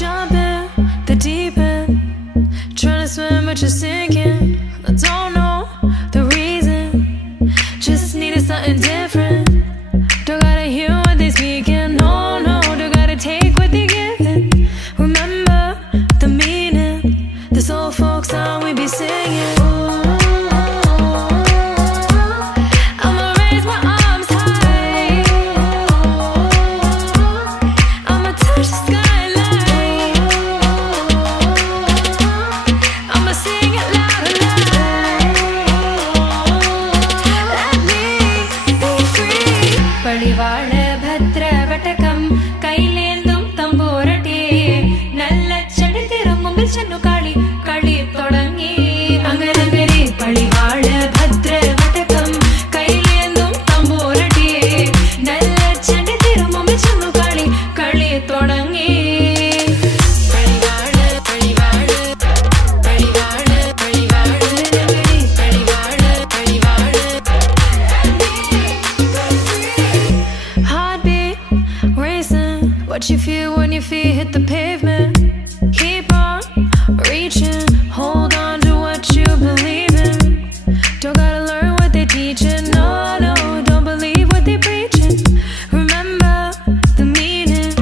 Jump in the deep end, trying to swim but you're sinking. I don't know the reason, just needed something different. Don't gotta hear what they speaking, no, no. Don't gotta take what they giving. Remember the meaning, this old folk song we be singing. What you feel when your feet hit the pavement. Keep on reaching, hold on to what you believe in. Don't gotta learn what they teaching, no, no. Don't believe what they preaching. Remember the meaning,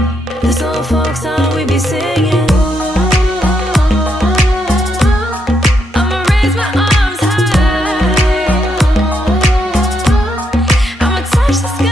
this old folk song we be singing. I'ma raise my arms high, I'ma touch the sky.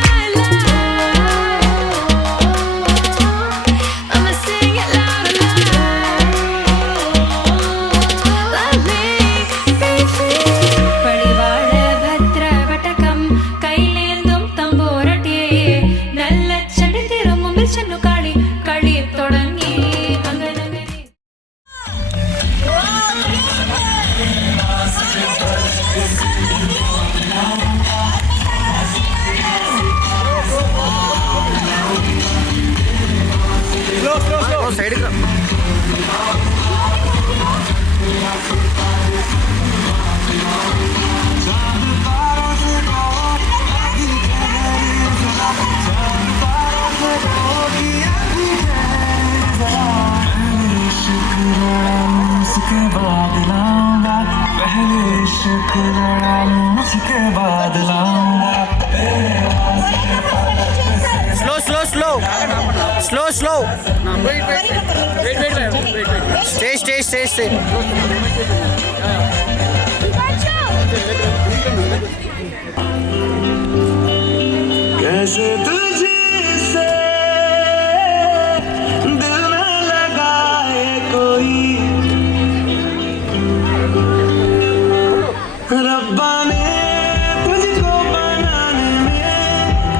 Side కి Slow. Stay. कैसे तुझसे दिल न लगाए कोई रब्बा ने तुझको बनाने में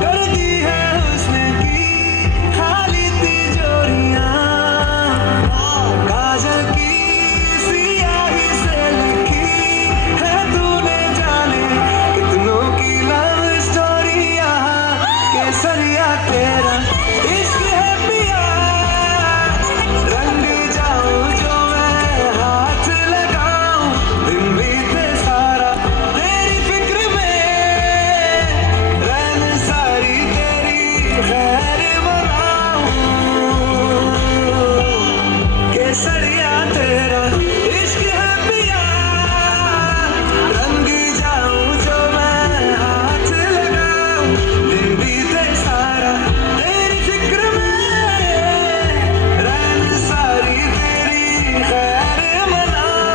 कर दी है हुस्न की खाली तिजोरियां काजल की सियाही से लिखी है तूने जाने कितनों की लव स्टोरियां केसरिया तेरा इश्क है पिया रंग जाऊं जो मैं हाथ लगाऊं दिन बीते सारा तेरी फिक्र में रैन सारी तेरी खैर बनाऊं केसरिया तेरा इश्क है पिया रंग जाऊं जो मैं हाथ लगाऊं दिन बीते सारा तेरी फिक्र में रैन सारी तेरी खैर मनाऊं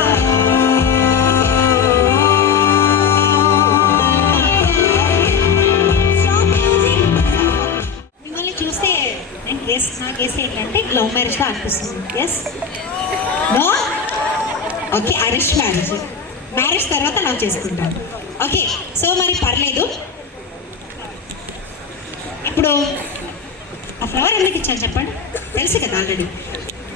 మిమ్మల్ని చూస్తే నేను నా కేసు ఏంటంటే లవ్ మ్యారేజ్గా అనిపిస్తుంది. Yes no okay arranged marriage తర్వాత లవ్ చేసుకుంటాను. ఓకే సో మరి పర్లేదు. ఇప్పుడు ఆ ఫ్లవర్ ఎందుకు ఇచ్చాను చెప్పండి, తెలుసు కదా ఆల్రెడీ.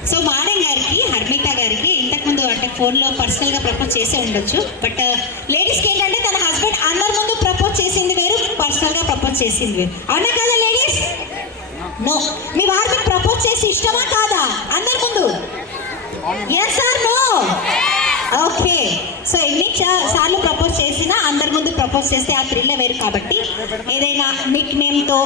సో మాడన్ గారికి హర్మిత గారికి ఇంతకుముందు అంటే ఫోన్లో పర్సనల్గా ప్రపోజ్ చేసే ఉండొచ్చు. బట్ లేడీస్కి ఏంటంటే తన హస్బెండ్ అందరి ముందు ప్రపోజ్ చేసింది వేరు, పర్సనల్గా ప్రపోజ్ చేసింది వేరు. అవునా కదా లేడీస్? నో. మీ వారు మీకు ప్రపోజ్ చేసి ఇష్టమా కాదా అందరి ముందు? Yes or no? Okay. So ఎన్ని సార్లు ప్రపోజ్ చేసినా అందరి ముందు ప్రపోజ్ చేస్తే ఆ థ్రిల్ వేరు. కాబట్టి ఏదైనా నిక్ నేమ్తో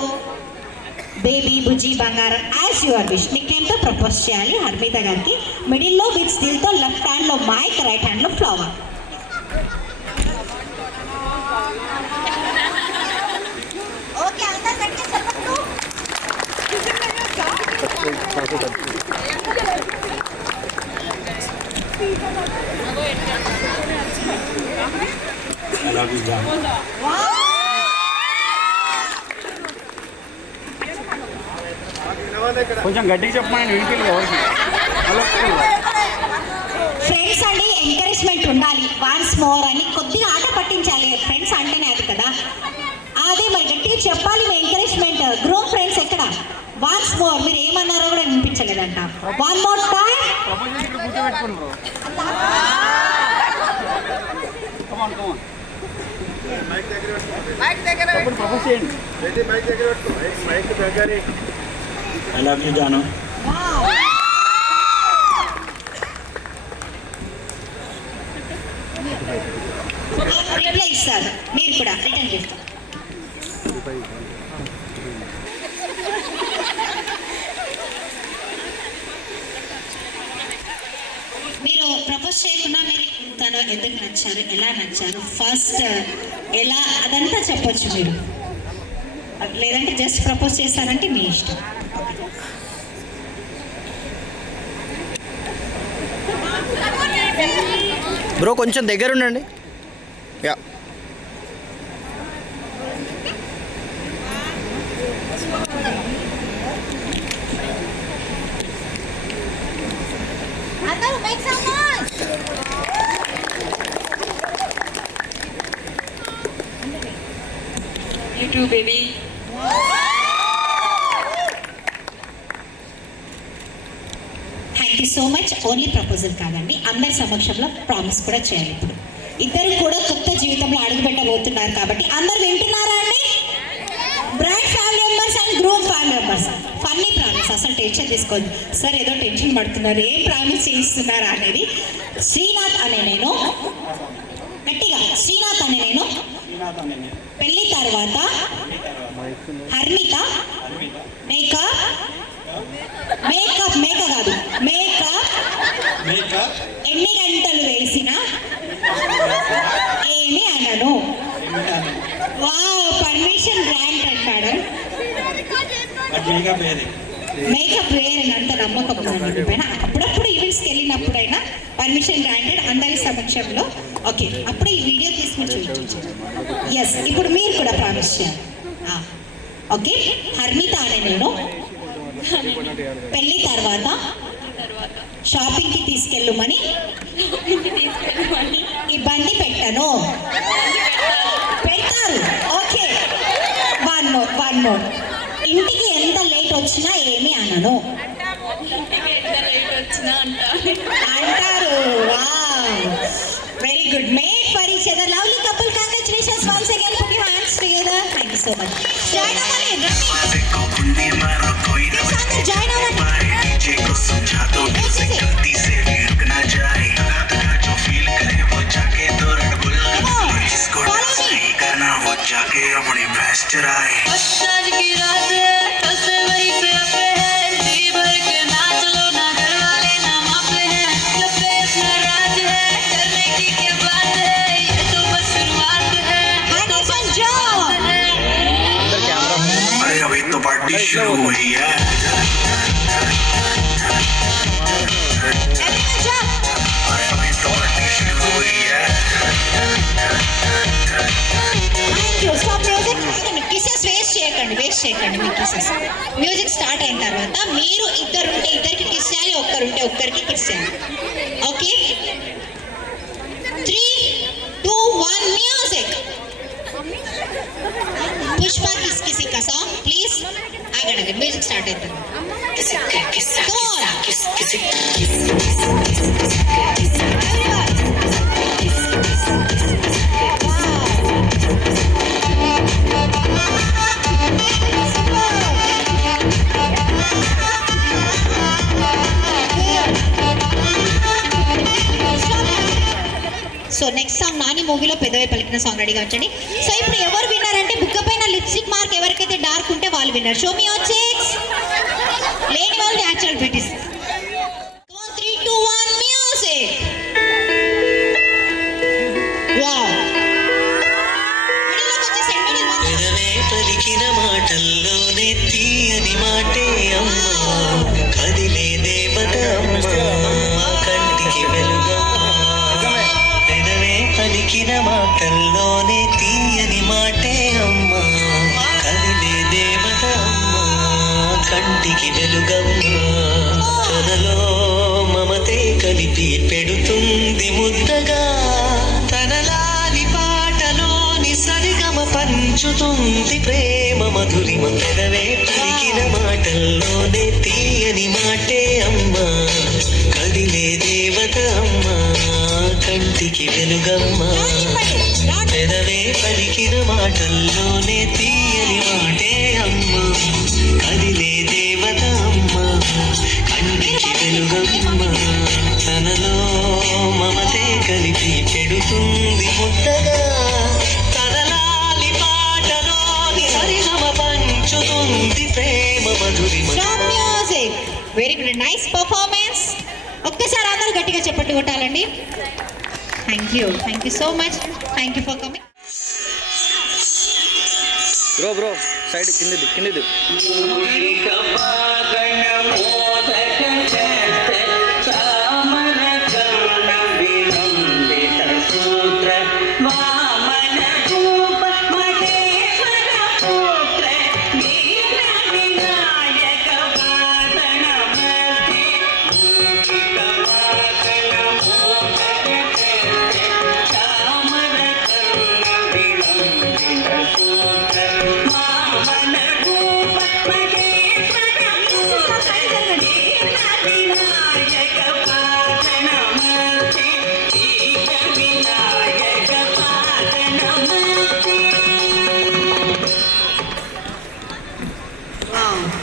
బేబీ బుజ్జి బంగారం యాజ్ యువర్ విష్ నిక్ నేమ్తో ప్రపోజ్ చేయాలి హర్మిత గారికి. మిడిల్లో విత్ స్టిల్తో, లెఫ్ట్ హ్యాండ్లో మైక్, రైట్ హ్యాండ్లో ఫ్లవర్. ఓకే అందరు గట్టిగా చెప్పండి. కొంచెం గట్టిగా చెప్పమని వినిపించలేదు ఎవరికి. ఫ్రెండ్స్ అండి ఎంకరేజ్మెంట్ ఉండాలి. వాన్స్ మోర్ అని కొద్దిగా ఆట పట్టించాలి. ఫ్రెండ్స్ అంటేనే అది కదా, అదే మరి గట్టిగా చెప్పాలి. మీ ఎంకరేజ్మెంట్ గ్రూప్ ఫ్రెండ్స్ ఎక్కడ? వాన్స్ మోర్ మీరు ఏమన్నారో కూడా వినిపించలేదంట. One more time. I love you జాను. రిప్లై ఇస్తారు, మీరు కూడా రిటర్న్ చేస్తారు. మీరు ప్రపోజ్ చేయకుండా మీరు తను ఎందుకు నచ్చారు, ఎలా నచ్చారు, ఫస్ట్ ఎలా, అదంతా చెప్పొచ్చు మీరు. లేదంటే జస్ట్ ప్రపోజ్ చేస్తారంటే మీ ఇష్టం. బ్రో కొంచెం దగ్గర ఉండండి. యా అందరూ make some noise. You too, baby. Thank you so much. Only proposal కాదండి, అందరి సమక్షంలో ప్రామిస్ కూడా చేయాలి. ఇప్పుడు ఇద్దరు కూడా కొత్త జీవితంలో అడుగు పెట్టబోతున్నారు కాబట్టి అందరు వింటున్నారా అండి? Braid family members and group family members funny promise, అసలు టెన్షన్ తీసుకోండి సార్, ఏదో టెన్షన్ పడుతున్నారు, ఏం ప్రామిస్ చేయిస్తున్నారా అనేది. శ్రీనాథ్ అనే నేను, గట్టిగా శ్రీనాథ్ అనే నేను పెళ్లి తర్వాత హర్మిత మేకప్ మేకప్ మేకప్ కాదు మేకప్ ఎన్ని గంటలు వేసినా ఏమి అనను. Wow, permission granted madam. Makeup వేరే అంత నమ్మకం ఉందండి పైన. అప్పుడప్పుడు ఈవెంట్స్కి వెళ్ళినప్పుడైనా పర్మిషన్ గ్రాంటెడ్ అందరి సమక్షంలో. ఓకే, అప్పుడు ఈ వీడియో తీసుకుని చూపించు. ఎస్, ఇప్పుడు మీరు కూడా ప్రామిస్ చేయాలి. ఓకే, హర్మిత అనే నేను పెళ్లి తర్వాత షాపింగ్కి తీసుకెళ్ళమని ఇబ్బంది పెట్టను. పెడతారు. Okay, one more. ఇంటికి ఎంత లేట్ వచ్చినా ఏమి అనను. అంటారు. Very good. Make for each other. Lovely couple. Congratulations once again. Put your hands together. Thank you so much. Join అవ్వండి. జాయిన్ అవ్వండి. पार्टी शुरू हुई है. వేస్ట్ చేయకండి మీ కిసెస్. మ్యూజిక్ స్టార్ట్ అయిన తర్వాత మీరు ఇద్దరుంటే ఇద్దరికి కిస్ చేయాలి, ఒక్కరుంటే ఒక్కరికి కిస్ చేయాలి. Okay, 3, 2, 1 music. పుష్ప కిస్ కిసి కా సాంగ్ ప్లీజ్. ఆగండి, మ్యూజిక్ స్టార్ట్ అయిన తర్వాత సో నెక్స్ట్ సాంగ్ నాని మూవీలో పెదవే పలికిన సాంగ్ రెడీగా వచ్చండి. సో ఇప్పుడు ఎవరు విన్నారంటే బుక్క పైన లిప్స్టిక్ మార్క్ ఎవరికైతే డార్క్ ఉంటే వాళ్ళు వాళ్ళు విన్నారు. Show me your checks. లేని వాళ్ళు న్యాచురల్ బ్యూటీస్. 3, 2, 1 మ్యూజిక్. వావ్. మిడిల్లోకి వచ్చేసేయండి, మిడిల్ మొత్తం. పెదవే పలికిన మాటల్లోనే తీయని మాటే అమ్మా, కదిలే దేవత అమ్మా, కంటికి వెలుగమ్మా. పెదవే పలికిన మాటల్లోనే తీయని మాటే అమ్మా, కదిలే దేవత అమ్మా, కంటికి వెలుగమ్మా. తనలో మమతే కలిపి పెడుతుంది ముద్దగా, తనలాని పాటలోని సరిగమ పంచుతుంది ప్రేమ మధురిమ. పెదవే పలికిన మాటల్లోనే తీయని మాటే అమ్మా, కదిలే దేవత అమ్మా, కంటికి వెలుగమ్మా. పెదవే పలికిన మాటల్లోనే తీయని మాటే అమ్మా, కదిలే దేవత అమ్మా, కంటికి వెలుగమ్మా. తనలో మమతే కలిపి పెడుతుంది ముద్దగా, తనలాలి పాటలోని సరిగమ పంచుతుంది ప్రేమ మధురిమ. Show music. Very good, nice performance. ఒక్కసారి అందరూ గట్టిగా చెప్పట్టు కొట్టాలండి. Thank you so much. Thank you for coming. Bro side కిందిది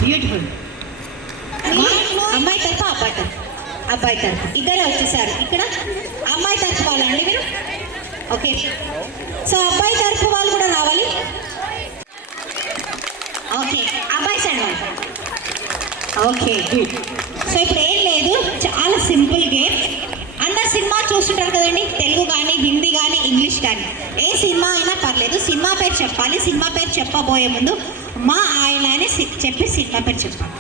బ్యూటిఫుల్. అమ్మాయి తరఫు అబ్బాయి తరఫు ఇద్దరే వచ్చేసారు. ఇక్కడ అమ్మాయి తరఫు వాళ్ళండి మీరు. ఓకే, సో అబ్బాయి తరఫు వాళ్ళు కూడా రావాలి. ఓకే, అబ్బాయి సైడ్ వాళ్ళు. Okay good. సో ఇప్పుడు ఏం లేదు, చాలా సింపుల్ గేమ్. అందరు సినిమా చూస్తుంటారు కదండి, తెలుగు కానీ హిందీ కానీ ఇంగ్లీష్ కానీ ఏ సినిమా అయినా పర్లేదు. సినిమా పేరు చెప్పాలి. సినిమా పేరు చెప్పబోయే ముందు మా ఆయన అని చెప్పి సినిమా పేరు చెప్పాలి.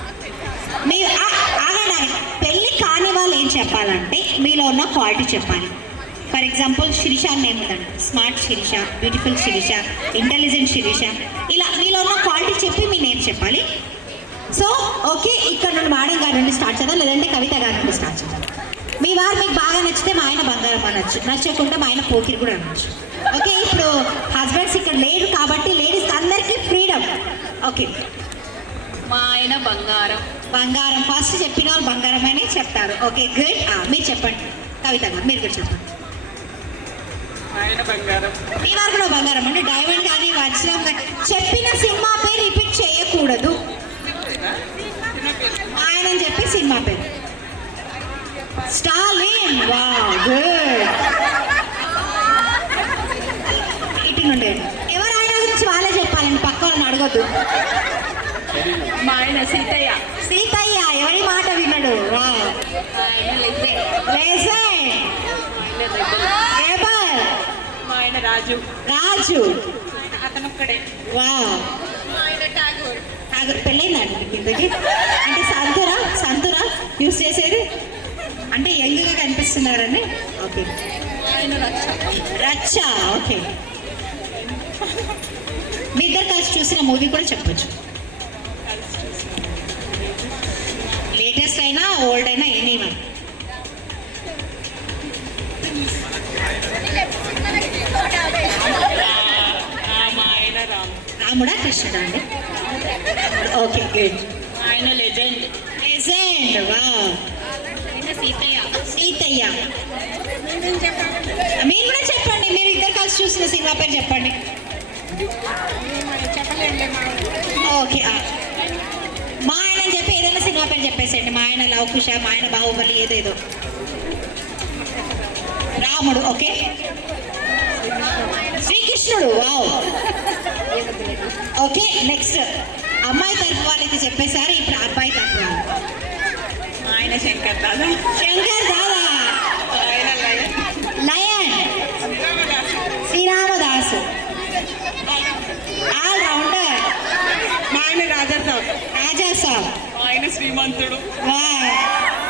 మీరు ఆగండి. పెళ్ళి కాని వాళ్ళు ఏం చెప్పాలంటే మీలో ఉన్న క్వాలిటీ చెప్పాలి. ఫర్ ఎగ్జాంపుల్ శిరీష నేమ్ ఉందండి, smart Sirisha, beautiful Sirisha, intelligent Sirisha, ఇలా మీలో ఉన్న క్వాలిటీ చెప్పి మీ నేమ్ చెప్పాలి. సో ఓకే, ఇక్కడ నుండి మేడం గారి నుండి స్టార్ట్ చేద్దాం, లేదంటే కవిత గారి నుండి స్టార్ట్ చేద్దాం. మీ వారు మీకు బాగా నచ్చితే మా ఆయన బంగారం అనొచ్చు, నచ్చకుండా మా ఆయన పోకిరి కూడా అనొచ్చు. ఓకే, ఇప్పుడు హస్బెండ్స్ ఇక్కడ లేరు కాబట్టి లేడీస్ అందరికీ ఫ్రీడమ్. ఓకే, మా ఆయన బంగారం. బంగారం ఫస్ట్ చెప్పిన వాళ్ళు బంగారం అనే చెప్తారు. Okay good. మీరు చెప్పండి కవిత గారు, మీరు కూడా చెప్పండి. ఆయన బంగారం. మీ వారు కూడా బంగారం అంటే డైమండ్ కానీ వజ్రం కానీ. చెప్పిన సినిమా పేరు రిపీట్ చేయకూడదు. ఆయన అని చెప్పి సినిమా పేరు. స్టాలిన్. Wow good. ఇటు నుండి ఎవరు ఆయన గురించి వాళ్ళే చెప్పాలండి, పక్క వాళ్ళని అడగొద్దు. మా ఆయన సీతయ్య. సీతయ్య ఎవరి మాట వినడు. వావ్. మా ఆయన రాజు. రాజు అతను ఒక్కడే. వావ్. మా ఆయన ఠాగూర్. ఠాగూర్ పెళ్ళైందండి కిందకి. అంటే సంతురా యూస్ చేసేది అంటే యంగ్గా కనిపిస్తున్నారని. ఓకే, ఆయన రక్ష. రచ్చ. ఓకే, మీ ఇద్దరు కలిసి చూసిన మూవీ కూడా చెప్పొచ్చు. లేటెస్ట్ అయినా ఓల్డ్ అయినా ఎనీ వన్. మా ఆయన రాముడా కృష్ణుడా అండి? Okay good. ఆయన లెజెండ్. లెజెండ్. వావ్. సీతయ్య. మీరు కూడా చెప్పండి, మీరు ఇద్దరు కలిసి చూసిన సినిమా పేరు చెప్పండి. ఓకే, మా ఆయన అని చెప్పి ఏదైనా సినిమా పేరు చెప్పేసేయండి. మా ఆయన లవ్ కుష, మా ఆయన బాహుబలి, ఏదేదో. రాముడు. ఓకే, శ్రీకృష్ణుడు. వావ్. ఓకే, నెక్స్ట్ అమ్మాయి తరపు వాళ్ళైతే చెప్పేశారు, ఇప్పుడు అబ్బాయి తరపు వాళ్ళు. మా ఆయన శంకర్ దాదా. శంకర్ దాదా, ఆయన lion. Lion, Sri Ramadasu, all rounder, మా ఆయన రాజా సాబ్. రాజా సాబ్, మా ఆయన శ్రీమంతుడు. వావ్.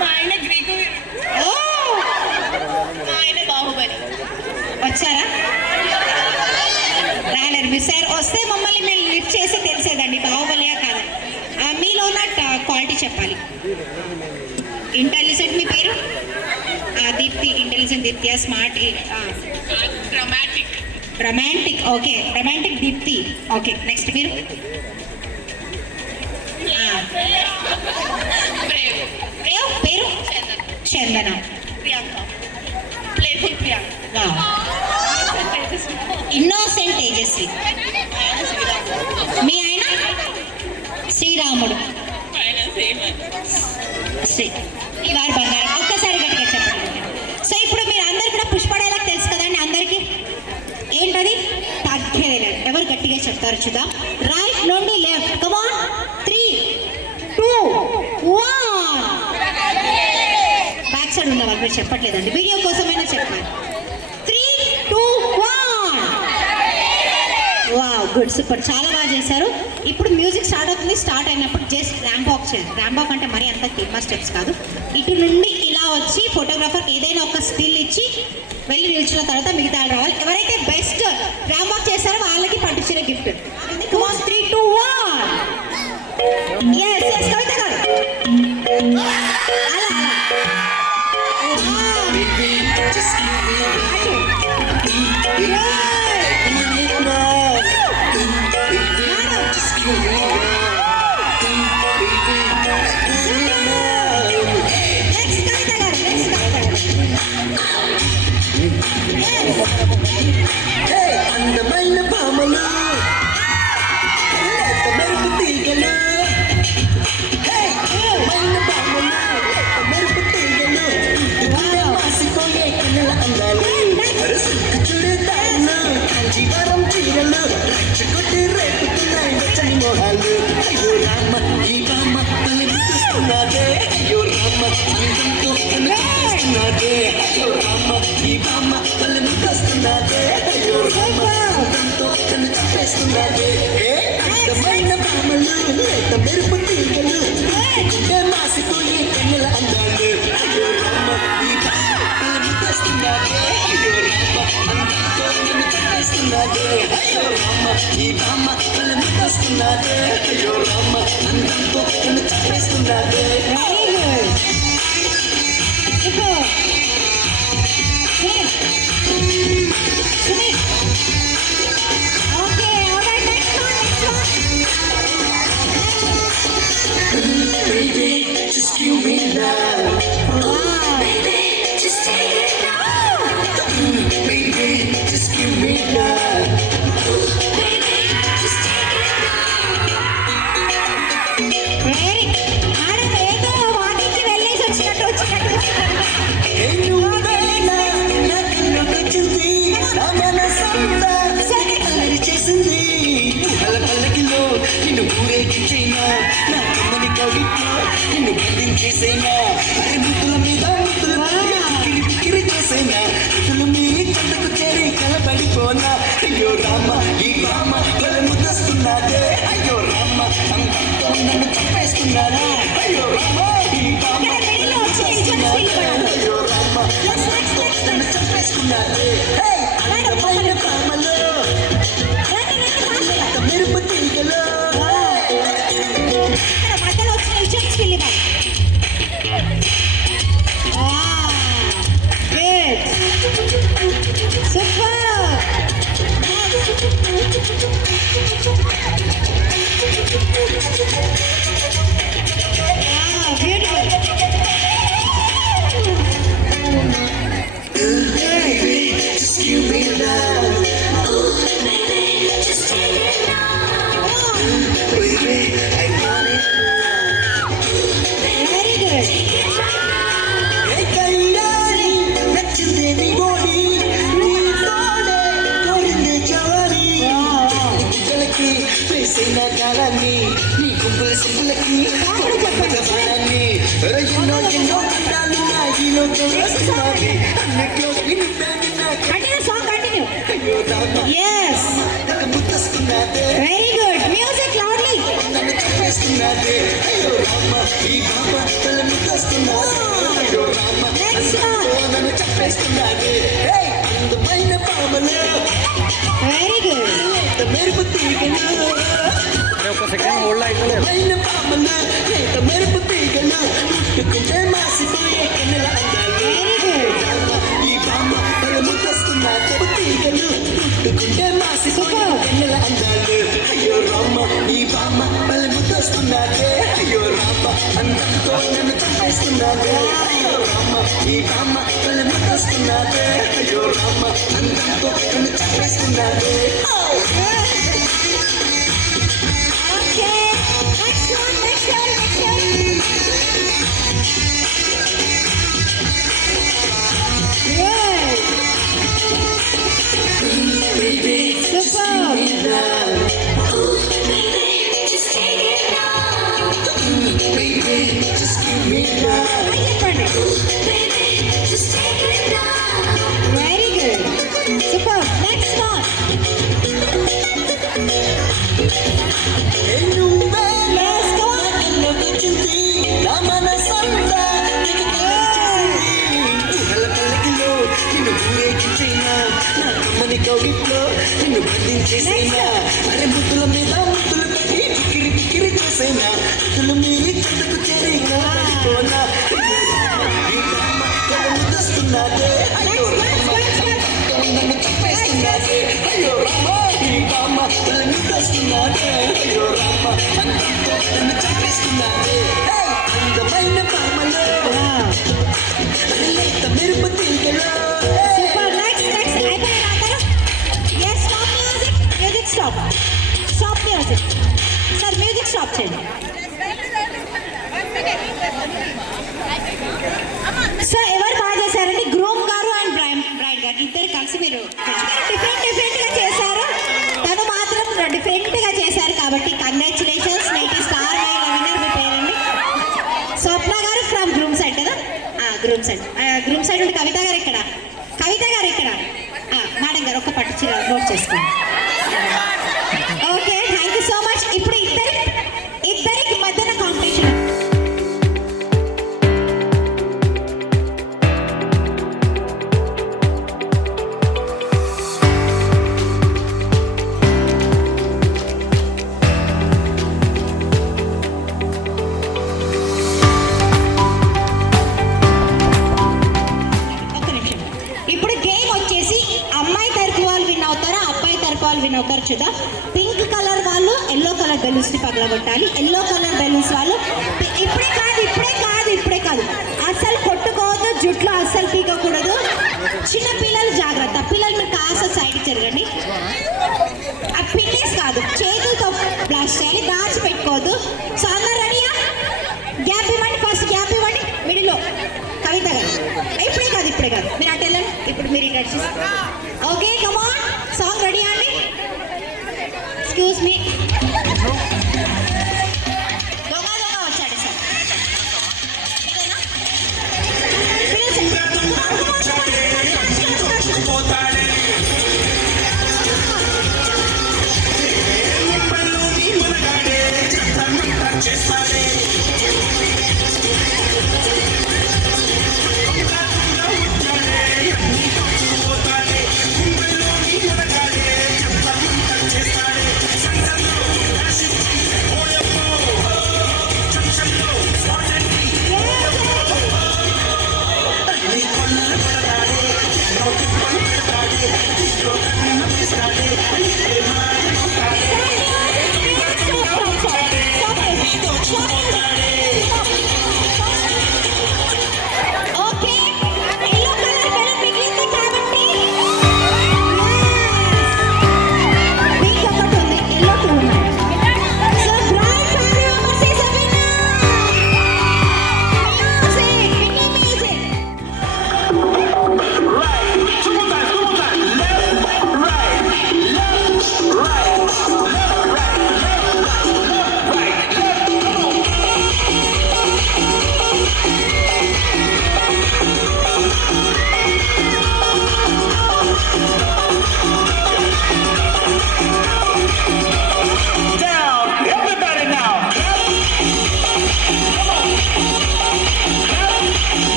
మా ఆయన గ్రీకు వీరుడు. ఓ, మా ఆయన బాహుబలి. వచ్చారా? రాలేరు, మిస్ అయ్యారు. వస్తే మమ్మల్ని మేము లిఫ్ట్ చేసి తెలిసేదండి బాహుబలియా కాదు. మీలో ఉన్న క్వాలిటీ చెప్పాలి. ఇంటెలిజెంట్, మీ పేరు? Deepthi, intelligent Deepthi, smart, dramatic. Romantic. Okay, romantic Deepthi. Okay, next మీరు? బ్రేవ్. పేరు? Chandana. Priyanka. Playful Priyanka. Wow. Innocent Tejaswi. మీ ఆయన? శ్రీరాముడు. ఆయన సేవన్. శ్రీ వారి బంగారం. ఒక్కసారి గట్టిగా చెప్పండి. సో ఇప్పుడు మీరు అందరు కూడా పుష్పడేలా తెలుసు కదండి అందరికి. ఏంటది? తగ్గేది. ఎవరు గట్టిగా చెప్తారు చూద్దాం. రైట్ నుండి లెఫ్ట్. కమాన్. 3, 2, 1. బ్యాక్ సైడ్ ఉన్నవాళ్ళు మీరు చెప్పట్లేదండి, వీడియో కోసమైనా చెప్పాలి. 3, 2, 1. వావ్, గుడ్, సూపర్, చాలా బాగా చేశారు. ఇప్పుడు మ్యూజిక్ స్టార్ట్ అవుతుంది. స్టార్ట్ అయినప్పుడు జస్ట్ ర్యాంప్ వాక్ చేయాలి. ర్యాంప్ వాక్ అంటే మరి అంత తిమ్మా స్టెప్స్ కాదు. ఇటు నుండి ఇలా వచ్చి ఫోటోగ్రాఫర్ ఏదైనా ఒక స్టిల్ ఇచ్చి వెళ్ళి నిల్చున్న తర్వాత మిగతా రావాలి. ఎవరైతే బెస్ట్ ర్యాంప్ వాక్ చేస్తారో వాళ్ళకి పట్టుచీర గిఫ్ట్. 3, 2, 1. yes కవిత గారు. అలా అలా. అందమైన భామలు మెరుపు తీగలు, అందమైన భామలు మెరుపు తీగలు, మాసిపోయే కన్నుల అందాలు, అరసుకు చుడతాను కాంచీవరం చీరలు, రచ్చగొట్టి రేపుతున్నాయి వెచ్చని మోహాలు. అయ్యో రామ ఈ బామ్మ పల్లె గుర్తొస్తున్నదే, అయ్యో రామ అందంతో నన్ను చూపిస్తున్నదే, అయ్యో రామ ఈ బామ్మ పల్లె గుర్తొస్తున్నదే, అయ్యో రామ అందంతో నన్ను చూపిస్తున్నదే. అందమైన భామలు లేత మెరుపు తీగలు, గుండె మాసిపోయి కన్నుల అందాలు, అయ్యో రామ ఈ బామ్మ పల్లె గుర్తొస్తున్నదే, అయ్యో రామ అందంతో నన్ను చూపిస్తున్నదే, అయ్యో రామ ఈ బామ్మ పల్లె గుర్తొస్తున్నదే, అయ్యో రామ అందంతో నన్ను చూపిస్తున్నదే. Baby, just give me love. Baby, just take it now. Baby, just give me love. Baby, just take it now. చేసింది పూల పల్లకిలో నిన్ను ఊరేగించైనా, నా కమ్మని కవిట్లో నిన్ను బంధించేసైనా, అరే ముద్దుల మీద ముద్దుల పిక్కిరి చేసైనా, ముద్దుల మీ చెంతకు చేరి కలబడిపోనా. అయ్యో రామ ఈ బామ్మ పల్లె ముద్దొస్తున్నదే, అయ్యో రామ అందంతో నన్ను చంపేస్తున్నానా, అయ్యో రామ ఈ బామ్మ పల్లె ముద్దొస్తున్నదే, అయ్యో రామ అందంతో నన్ను చంపేస్తున్నాదే. అందమైన బామ్మలో మెరుపు తీగలు. మధ్యలో వచ్చిన విషయం skill super. Baby, just give me love. Baby, just take it now. Baby, I want it now. Very good. Hey, కయ్యారి నచ్చిందే నీ బోడి, నీ తోడే కోరిందే జవాని, పిల్లలకి వేసిన కాలాన్ని గుంపుల సింపులకి గొప్పల బాణాన్ని ఎన్నో ఎన్నో కట్టాలు నా హీరోతో వేస్తున్నావి అన్నిట్లో వినుతాను నాకు కంటిన్యూ సాంగ్ కంటిన్యూ అయ్యో రామ yes నాకు ముద్దొస్తున్నాదే very good music loudly నన్ను చెప్పేస్తున్నాదే అయ్యో రామ ఈ బాబ తల ముద్దొస్తున్నాదే అయ్యో రామ నన్ను చెప్పేస్తున్నాదే అందమైన పామలో very good మెరుపు తీగలు ఒక సెకండ్ హోల్డ్ అయిపోలేదు. మైన పామలో మెరుపు తీగలు ముట్టుకుంటే మాసిపోయే కన్నుల అందాలు ఈ బామ్మ తల ముద్దొస్తున్నాదే తీగలు ముట్టుకుంటే మాసిపోయే కన్నుల అందాలు అయ్యో రామ ఈ బామ్మ తల ముద్దొస్తున్నాదే అయ్యో రామ అందంతో నన్ను చంపేస్తున్నాదే అయ్యో రామ ఈ బామ్మ తల ముద్దొస్తున్నాదే అయ్యో రామ అందంతో నన్ను చంపేస్తున్నాదే okay next one good super చెప్పండి very good super next one కౌగిట్లో నిన్ను బంధించేసేనా అరే ముద్దుల మీద ముద్దులు పెట్టి కిరి కిరి చేసేనా ముద్దులు మీరి చెట్టుకు చేరేనా పడిపోనా ముద్దొస్తున్నాదే అయ్యో నన్ను చెప్పేస్తున్నాదే అయ్యో రామ ఈ బామ్మ నన్ను ముద్దొస్తున్నాదే అయ్యో రామ నన్ను చెప్పేస్తున్నాదే అందమైన బామ్మలో లేత మెరుపు తీగలో super next అయిపోయిన అందరూ yes stop music sir music stop చేయండి సో ఎవరు బాగా చేశారంటే గ్రూమ్ గారు అండ్ బ్రైడ్ గారు ఇద్దరు కలిసి మీరు డిఫరెంట్ గా చేశారు తను మాత్రం డిఫరెంట్ గా చేశారు కాబట్టి కంగ్రాచులేషన్స్ నేటి స్టార్ విన్నర్ మీ పేరండి స్వప్న గారు ఫ్రమ్ గ్రూమ్ సైడ్ కదా గ్రూమ్ సైడ్ ఉండి కవిత గారు ఇక్కడ మేడం గారు ఒక పట్టు చీర నోట్ చేసుకోండి okay thank you so much ఇప్పుడు ఇద్దరికి మధ్యన కాంపిటీషన్ ఇప్పుడు గేమ్ వచ్చేసి అమ్మాయి తరపు వాళ్ళు విన్ అవుతారా అబ్బాయి తరపు వాళ్ళు విన్ అవుతారు చూద్దాం పింక్ కలర్ వాళ్ళు ఎల్లో కలర్ బెలూన్స్ ని పగలగొట్టాలి ఎల్లో కలర్ బెలూన్స్ వాళ్ళు ఇప్పుడే కాదు అస్సలు కొట్టుకోవద్దు జుట్లో అస్సలు పీకకూడదు చిన్న పిల్లలు జాగ్రత్త పిల్లలు మీరు కాస్త సైడ్ జరగండి ఆ పిన్నిస్ కాదు చేతులతో బ్లాస్ట్ చేయాలి దాచి పెట్టుకోవద్దు సో అందరు రెడీయా గ్యాప్ ఇవ్వండి ఫస్ట్ గ్యాప్ ఇవ్వండి మిడిల్లో కవిత గారు ఇప్పుడే కాదు మీరు అటు వెళ్ళండి ఇప్పుడు మీరు ఇటు ఓకే కమాన్ సాంగ్ రెడీ అండి ఎక్స్క్యూజ్ మీ దొంగ వచ్చాడు సార్ ఇదేనా చేస్తాడే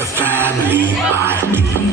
It's a family party.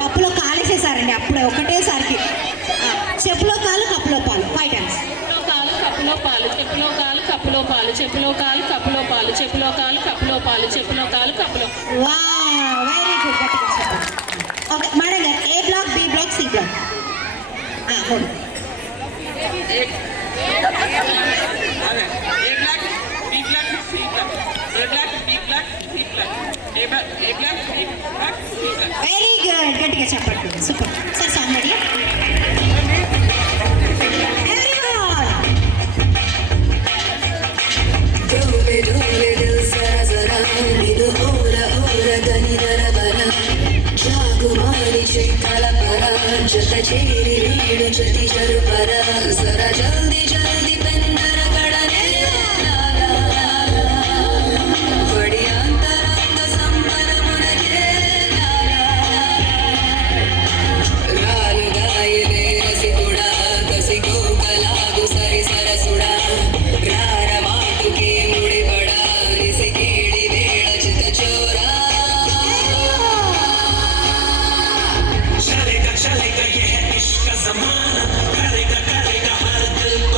కప్పులో కాలేసేసారండి అప్పుడే ఒకటేసారికి. చెప్పులో కాలు కప్పులో పాలు 5 times. కప్పులో పాలు చెప్పులో కాలు కప్పులో పాలు చెప్పులో కాలు కప్పులో పాలు చెప్పులో కాలు కప్పులో పాలు చెప్పులో కాలు కప్పులో. Wow, very good. గట్టిగా చెప్పండి. ఓకే మేడం గారు, A block, B block, C block? మూడు. వెరీ గుడ్, గట్టిగా చెప్పండి. Super sir. Song ready? జత చేరి వీడు జతి జరుపర జర జల్ది జల్ది పెందర గడనే వడి అంతరంగ సంబరమునకే రాలుగాయలే రసికుడా కసిగో కలాగు సరి సరసుడా రార మాటుకే ముడిపడా నిసికేడి వేళ చిత చోరా चलेगा चलेगा ये है इश्क का जमाना करेगा करेगा हर दिल को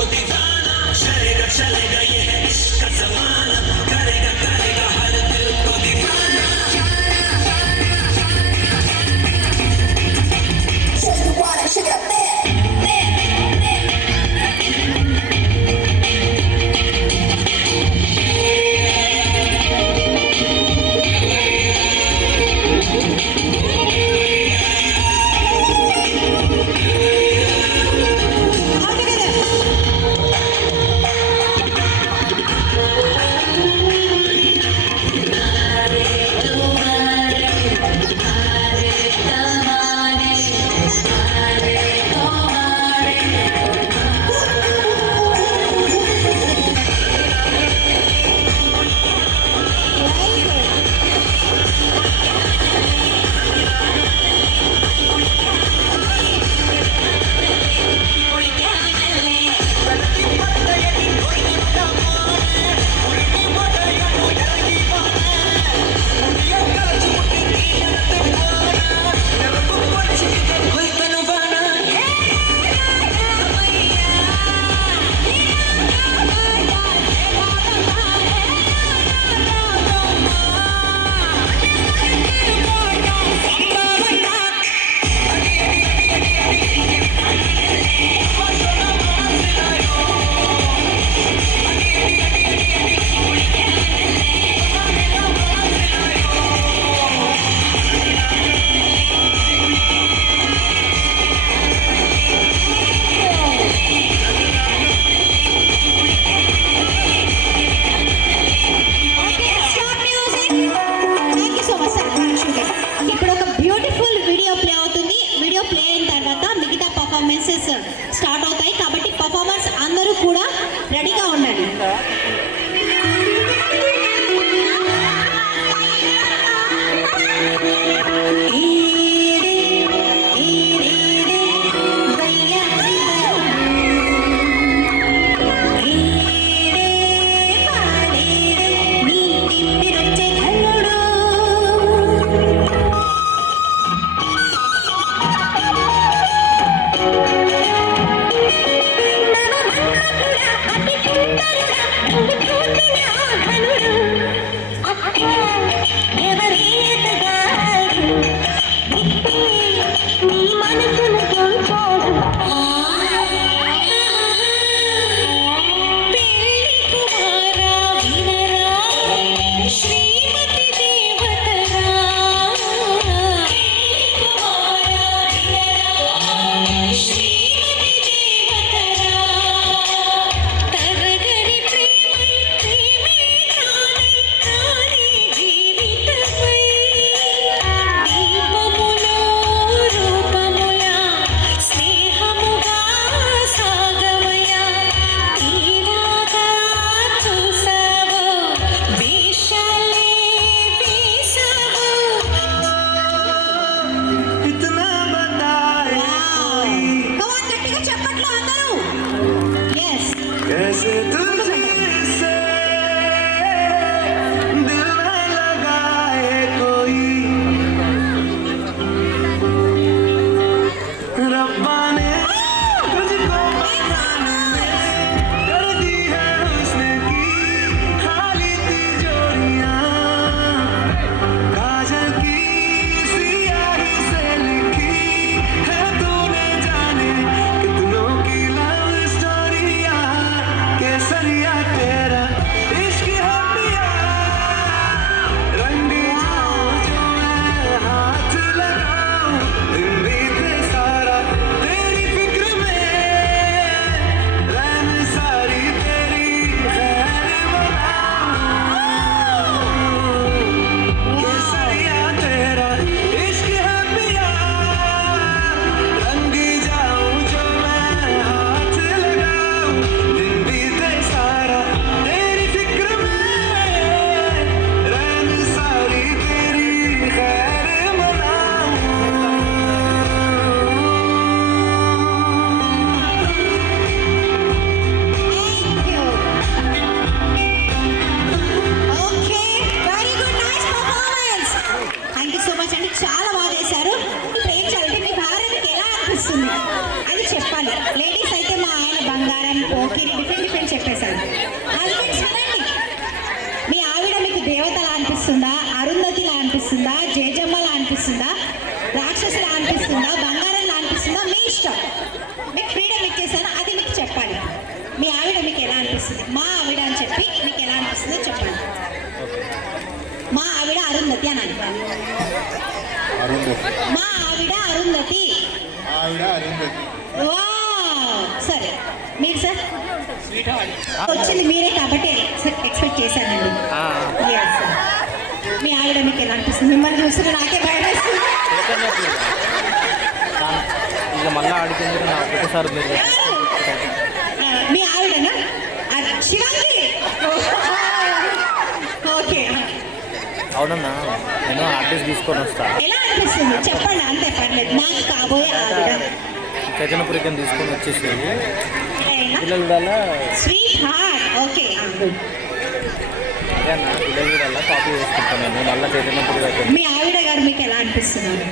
మధ్యాహ్నం మా ఆవిడ అరుంధతి. వావ్, సరే మీరు సార్ వచ్చింది మీరే కాబట్టి ఎక్స్పెక్ట్ చేశానండి. Yes, sir. మీ ఆవిడ మీకు ఎలా అనిపిస్తుంది? మిమ్మల్ని చూస్తే నాకే భయం వేస్తుంది. ఇక మళ్ళీ ఆడిపోయింది ఒకసారి మీరు మీ ఆవిడనా? శివాంగి. ఓకే, అవునన్నా, నేను ఆర్టిస్ట్ తీసుకొని వస్తా. ఎలా అనిపిస్తుంది చెప్పండి, అంతే పర్లేదు. నాకు కాబోయే ఆవిడ చైతన్యపురికం తీసుకొని వచ్చేసేది పిల్లలు కూడా స్వీట్ హార్ట్. ఓకే, అదే అన్న, పిల్లలు కూడా కాపీ చేసుకుంటాను నేను మళ్ళీ చైతన్యపురి అయితే. మీ ఆవిడ గారు మీకు ఎలా అనిపిస్తున్నారు?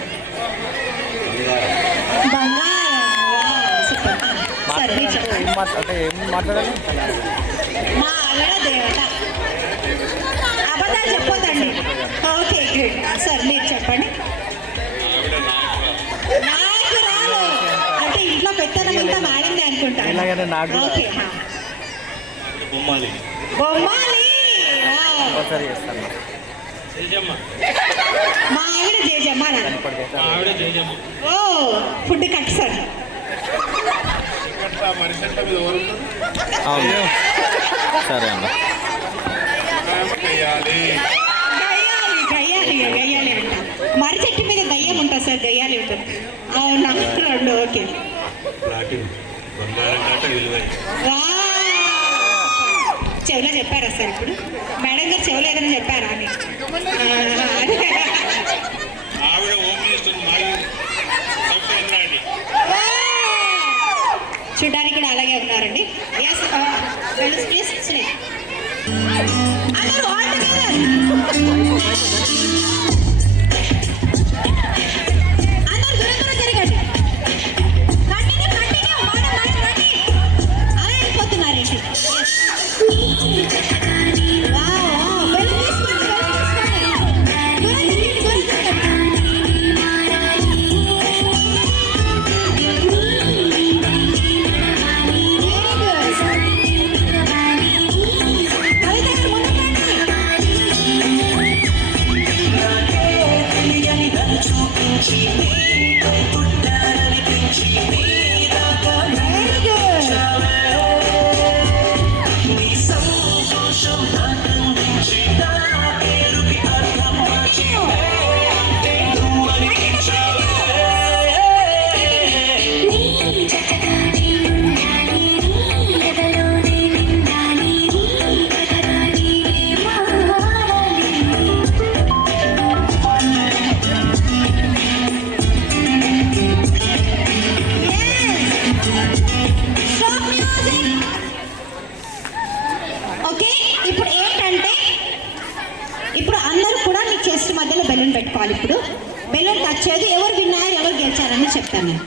బంగారం. సూపర్. సరే మీరు చెప్పండి. అంటే ఏం మాట్లాడాలి? మా ఆవిడ దేవత. అబద్ధాలు చెప్పొద్దండి. Okay, good. సార్ మీరు చెప్పండి. నాకు రాదు అంటే ఇంట్లో పెత్తనం అంతా మేడందే ఇలాగనే అనుకుంటాను. నాకు కూడా. ఓకే, బొమ్మాలి. వావ్. ఒకసారి చేస్తాను. మా ఆవిడ జేజమ్మ అన్నారు. ఇప్పటికైతే ఓ ఫుడ్ కట్ సార్. అవును, సరే అన్న. గయ్యాలి గయ్యాలి అంట. మర్రి చెట్టు మీద దయ్యం ఉంటుంది సార్, గయ్యాలి ఉంటుంది. అవునా, రెండు. ఓకే, చెవులో చెప్పారా సార్? ఇప్పుడు మేడం గారు చెవులో ఏదైనా చెప్పారా అని? చూడడానికి కూడా అలాగే ఉన్నారండి. ఎస్, అందరూ all together. అందరూ దూరం జరగండి. కంటిన్యూ రండి. అలా వెళ్ళిపోతున్నారేంటి? వావ్, బెలూన్ తీసుకోండి. దూరం పెట్టుకోవాలి. ఇప్పుడు బెలూన్ టచ్ చేయదు. ఎవరు విన్నారు ఎవరు గెలిచారని చెప్తాను నేను.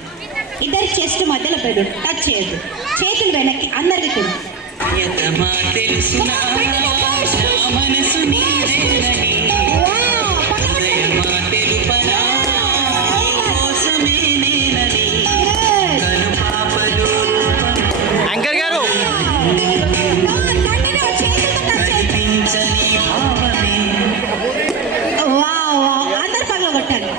ఇద్దరు చెస్ట్ మధ్యలో బెలూన్ టచ్ చేయదు. చేతులు వెనక్కి అందరికి కూడా. యాంకర్ గారు అందరు పగల కొట్టాలి.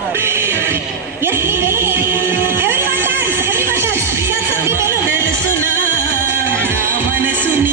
మనసులో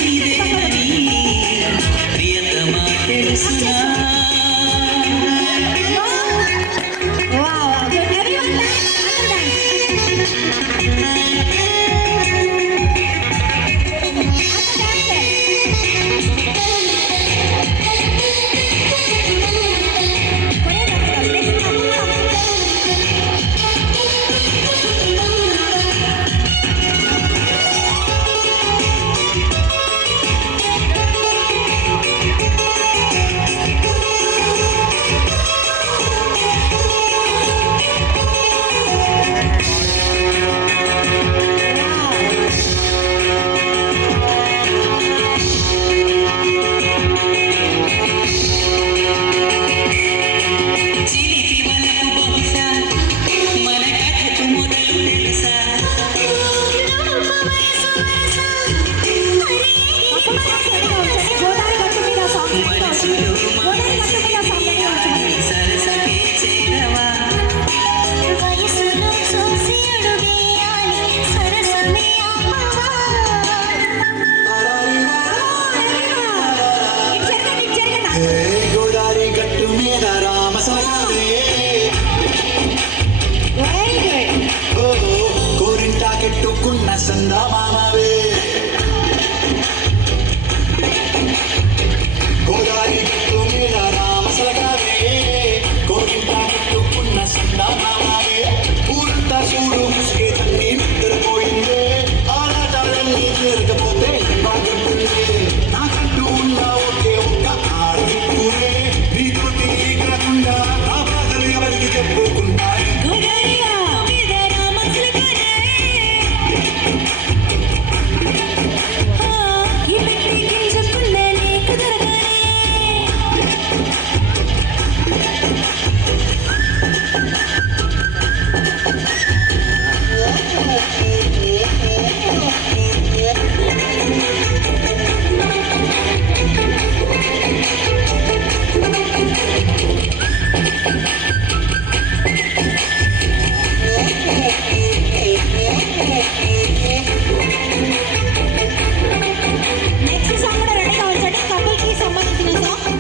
నెక్స్ట్ సాంగ్ కూడా రెడీగా ఉంచండి. కపుల్ కి సంబంధించిన సాంగ్.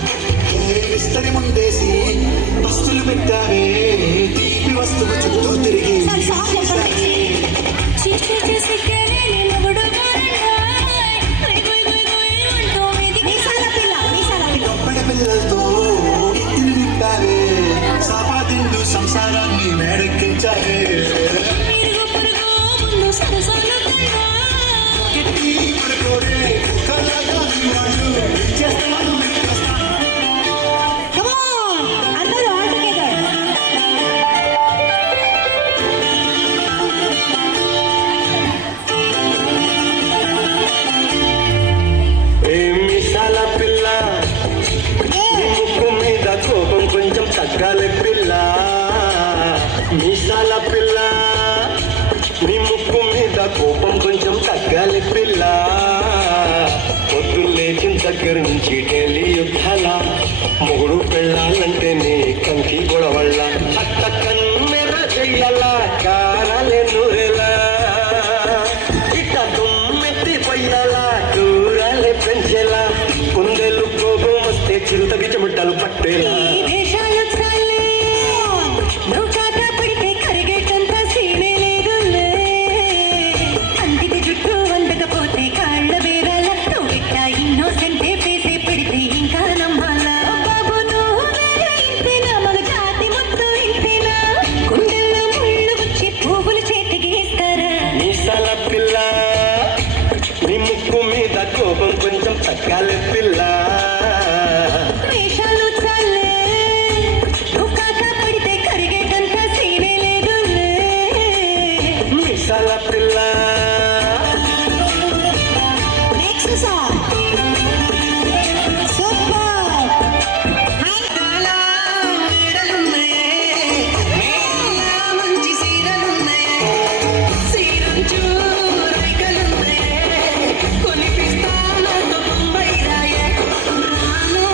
ఇస్తరి ముందేసి వస్తువులు పెట్టావే తీపి వస్తువు చుట్టూ తిరిగి సార్ సాంగ్ చెప్పండి. మీసాల పిల్ల, మీసాల పిల్ల. గొప్పడి పిల్లలతో ఎత్తిని నింపావే సాపాదిండు సంసారాన్ని మేడెక్కించావే పడుకోరే కళ్ళగాని వాళ్ళు చేస్తాను Come on, అందరూ all together. మిసాల పిల్ల ముక్కు మీద కోపం కొంచెం తగ్గాలి పిల్ల మిసాల పిల్ల నీ ముక్కు మీద కోపం కొంచెం తగ్గాలి పిల్ల పొద్దు లేచిన దగ్గర నుంచి డైలీ యుద్ధాల మొగుడు పెళ్ళాలంటే నీ కంకి గొడవళ్ళ అట్ట కన్నెర చెయ్యాల కారాలే నూరెలా ఇట్ట దుమ్మెత్తి పొయ్యాల కూరాలే పెంచేలా కుందెలు కోపం వస్తే చిరుతకి చెమటలు పట్టేలా మీసాల పిల్ల నీ ముక్కు మీద కోపం కొంచెం తగ్గాలి పిల్ల మీసాల పిల్ల నెక్స్ట్ సాంగ్. సూపర్. మంచి సీరలున్నాయే సీరంచు రైకలున్నాయే కొనిపిస్తాను బొంబై రాయే రాను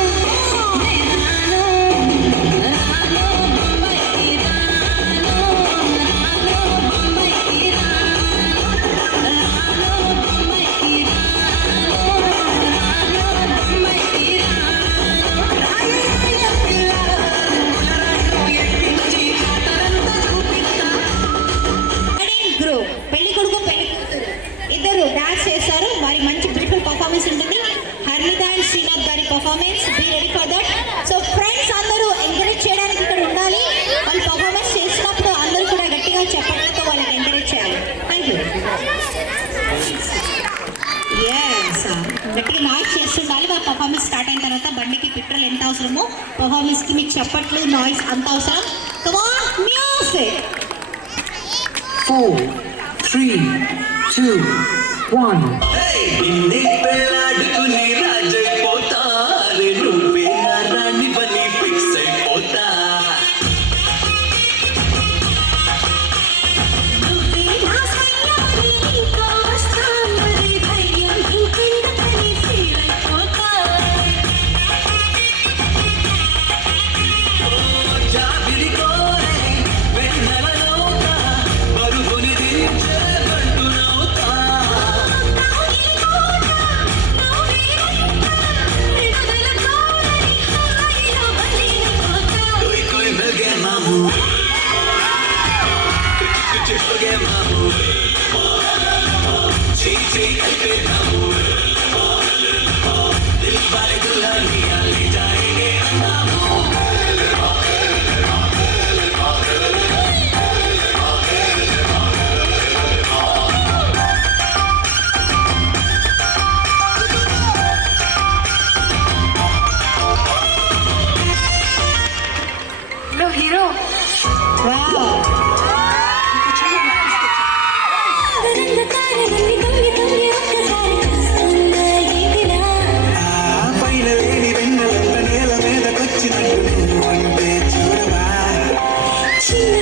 వెడ్డింగ్ గ్రూప్, పెళ్లి కొడుకు పెళ్లి కూతురు ఇద్దరు డాన్స్ చేస్తారు. వారి మంచి బ్యూటిఫుల్ పర్ఫార్మెన్స్ ఉంటుంది. హర్మిత అండ్ శ్రీనాథ్ గారి performance. Be ready for that. So friends అందరూ ఎంకరేజ్ చేయడానికి ఇక్కడ ఉండాలి. వాళ్ళు పర్ఫార్మెన్స్ చేసినప్పుడు అందరూ కూడా గట్టిగా చెప్పడంతో వాళ్ళకి ఎంకరేజ్ చేయాలి. Thank you. గట్టిగా నాయిస్ చేస్తుండాలి. వాళ్ళ పర్ఫార్మెన్స్ స్టార్ట్ అయిన తర్వాత బండికి పెట్రోల్ ఎంత అవసరమో పర్ఫార్మెన్స్కి మీకు చప్పట్లు నాయిస్ అంత అవసరం. Come on music. 4 3 2 1 నిన్నే పెళ్ళాడుకుని రాజైపోతా రే నువ్వే నా రాణి బని ఫిక్స్ అయిపోతా జాబిరి కోరే వెన్నెలలోక బరుగుని దించే బంటునవుతా कोई कोई मिल गया मामू कुछ हो गया मामू ची ची पे मामू दिल वाले दुल्हनिया ले जाएंगे मामू लो हीरो. वाओ. పైన లేని వెన్నెల నేల మీదకొచ్చినట్టు నువ్వు అంటే చూడవా చిన్న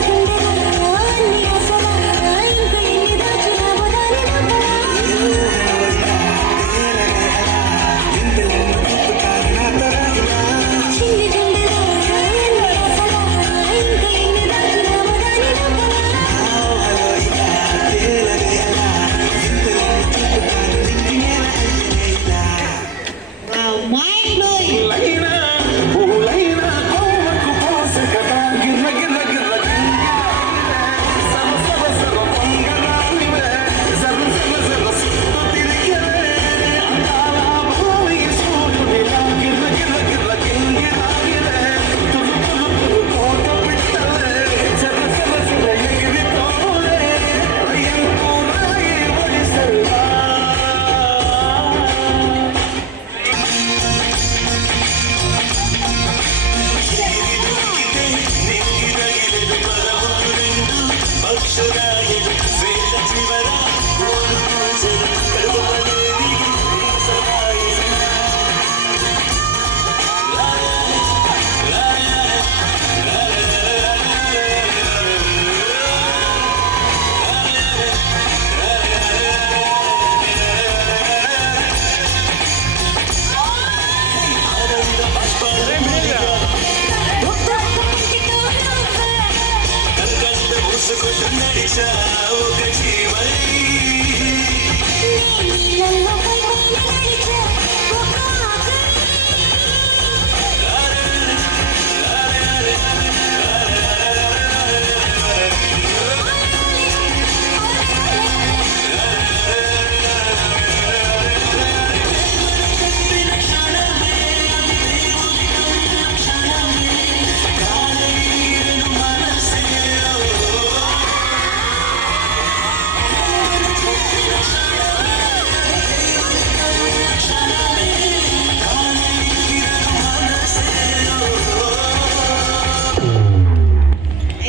నడిచా ఒక GY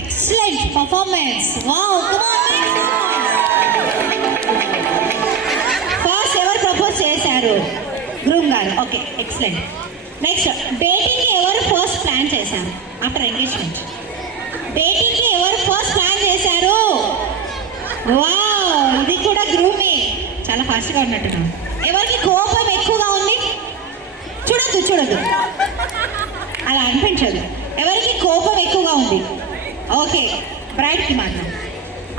excellent performance wow first ఎవరు ప్రపోజ్ చేశారు గ్రూమ్ గారు ఓకే ఎక్సలెంట్ నెక్స్ట్ డేటింగ్ ఎవరు ఫస్ట్ ప్లాన్ చేశారు ఆఫ్టర్ ఎంగేజ్మెంట్ డేటింగ్ కి ఎవరు ఫస్ట్ ప్లాన్ చేశారు వావ్ ఇది కూడా గ్రూమే చాలా ఫాస్ట్గా ఉన్నట్టున్నాం ఎవరికి కోపం ఎక్కువగా ఉంది చూడొద్దు అలా అనిపించదు ఎవరికి కోపం ఎక్కువగా ఉంది ఓకే బ్రైడ్కి మాత్రం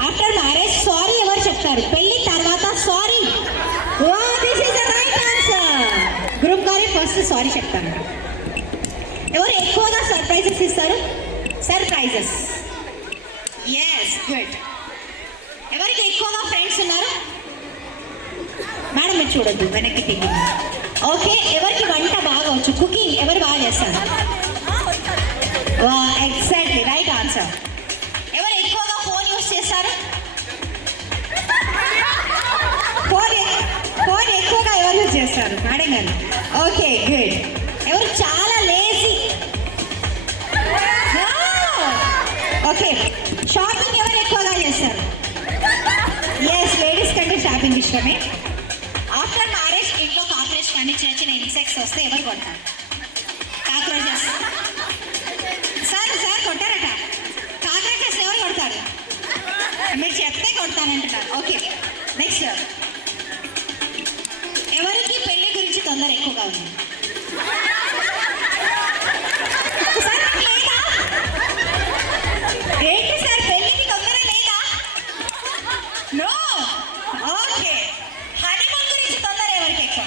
ఆఫ్టర్ మ్యారేజ్ సారీ ఎవరు చెప్తారు పెళ్లి తర్వాత sorry this is the right answer group గారే ఫస్ట్ సారీ చెప్తారు ఎవరు ఎక్కువగా సర్ప్రైజెస్ ఇస్తారు సర్ప్రైజెస్ ఎస్ గుడ్ ఎవరికి ఎక్కువగా ఫ్రెండ్స్ ఉన్నారు మేడం మీరు చూడొద్దు వెనక్కి తిరిగి ఓకే ఎవరికి వంట బాగా వచ్చు కుకింగ్ ఎవరు బాగా చేస్తారు ఎగ్జాక్ట్లీ రైట్ ఆన్సర్ ఎవరు ఎక్కువగా ఫోన్ యూస్ చేస్తారు ఫోన్ ఎక్కువగా ఎవరు యూజ్ చేస్తారు మేడం గారు ఓకే గుడ్ ఎవరు చాలా లేజీ ఓకే షాపింగ్ ఎవరు ఎక్కువగా చేస్తారు ఎస్ లేడీస్ కంటే షాపింగ్ ఇష్టమే ఆఫ్టర్ మ్యారేజ్ ఇంట్లో కాక్రోచ్ కానీ చిన్న ఇన్సెక్ట్స్ వస్తే ఎవరు కొడతారు కాక్రోచెస్ సార్ కొట్టారట కాక్రోచెస్ ఎవరు కొడతారు మీరు చెప్తే కొడతానంటున్నారు ఓకే నెక్స్ట్ ఎవరికి పెళ్లి గురించి తొందర ఎక్కువగా ఉంది సార్ మీకు లేదా ఏంటి సార్ పెళ్లికి తొందర లేదా నో ఓకే హనీమూన్ గురించి తొందర ఎవరికి ఎక్కువ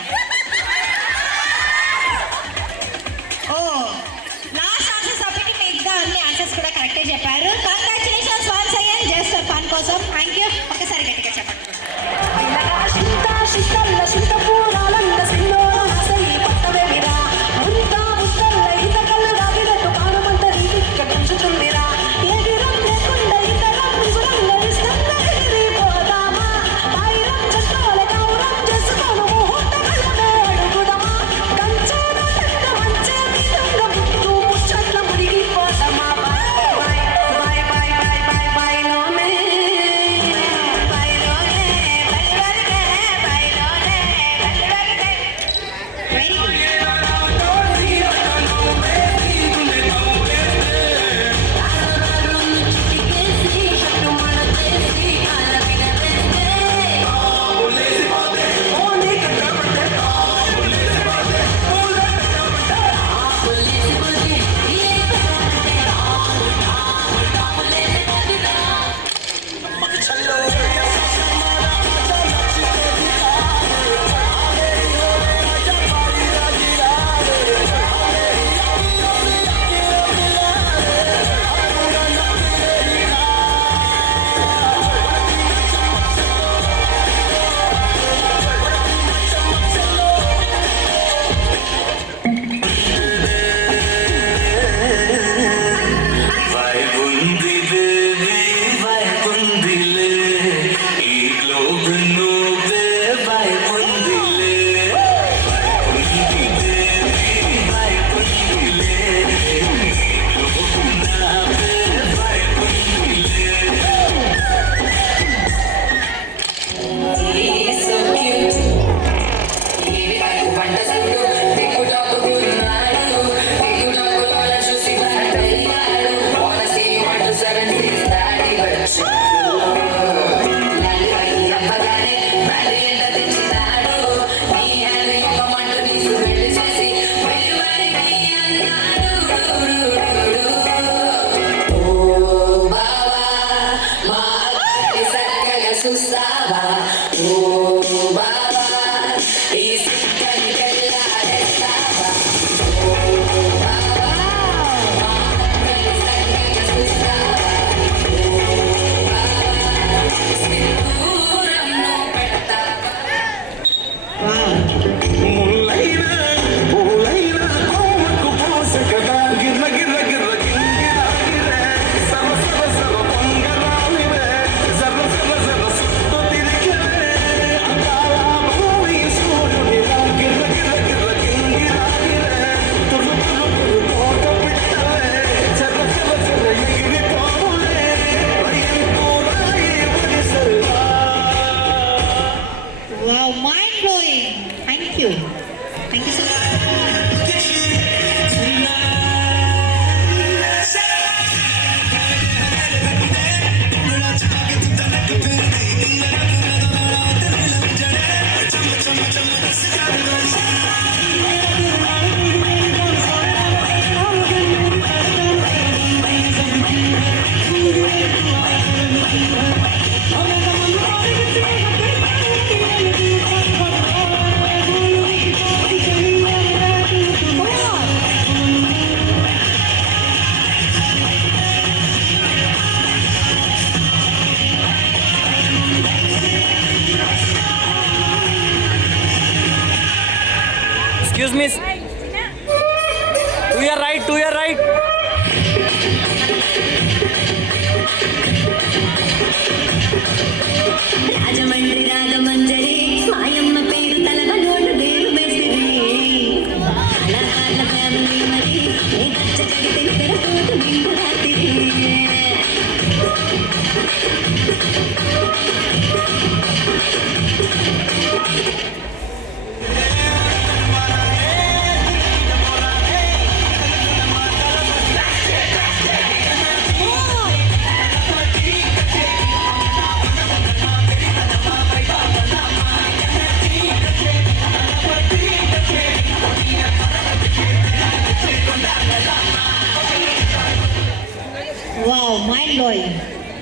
mind blowing.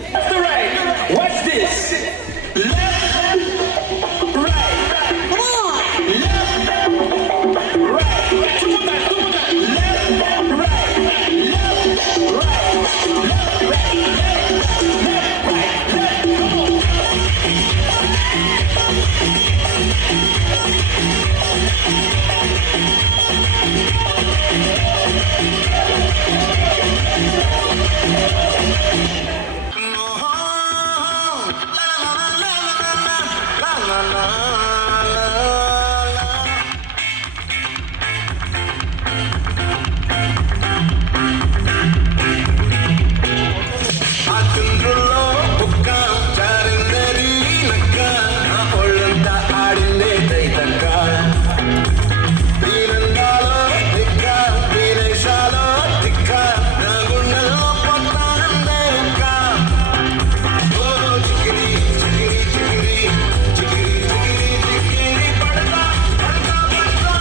Left to right. Watch this. Left, right. Come on. Left, right. Two more times. Left, right. Left, right. Left, right. Left, right. Left. Come on. ఆ చంద్రుల్లో బుక్క జారిందరి నక్క నా ఒళ్ళంతా ఆడిందే దైతక్క దీనందాలో దిక్క దీనేశాలో దిక్క నా గుండెల్లో పొత్తానందే ఒక్క ఓ చికిరి చికిరి చికిరి చికిరి చికిరి చికిరి పడతా పడతా పడతా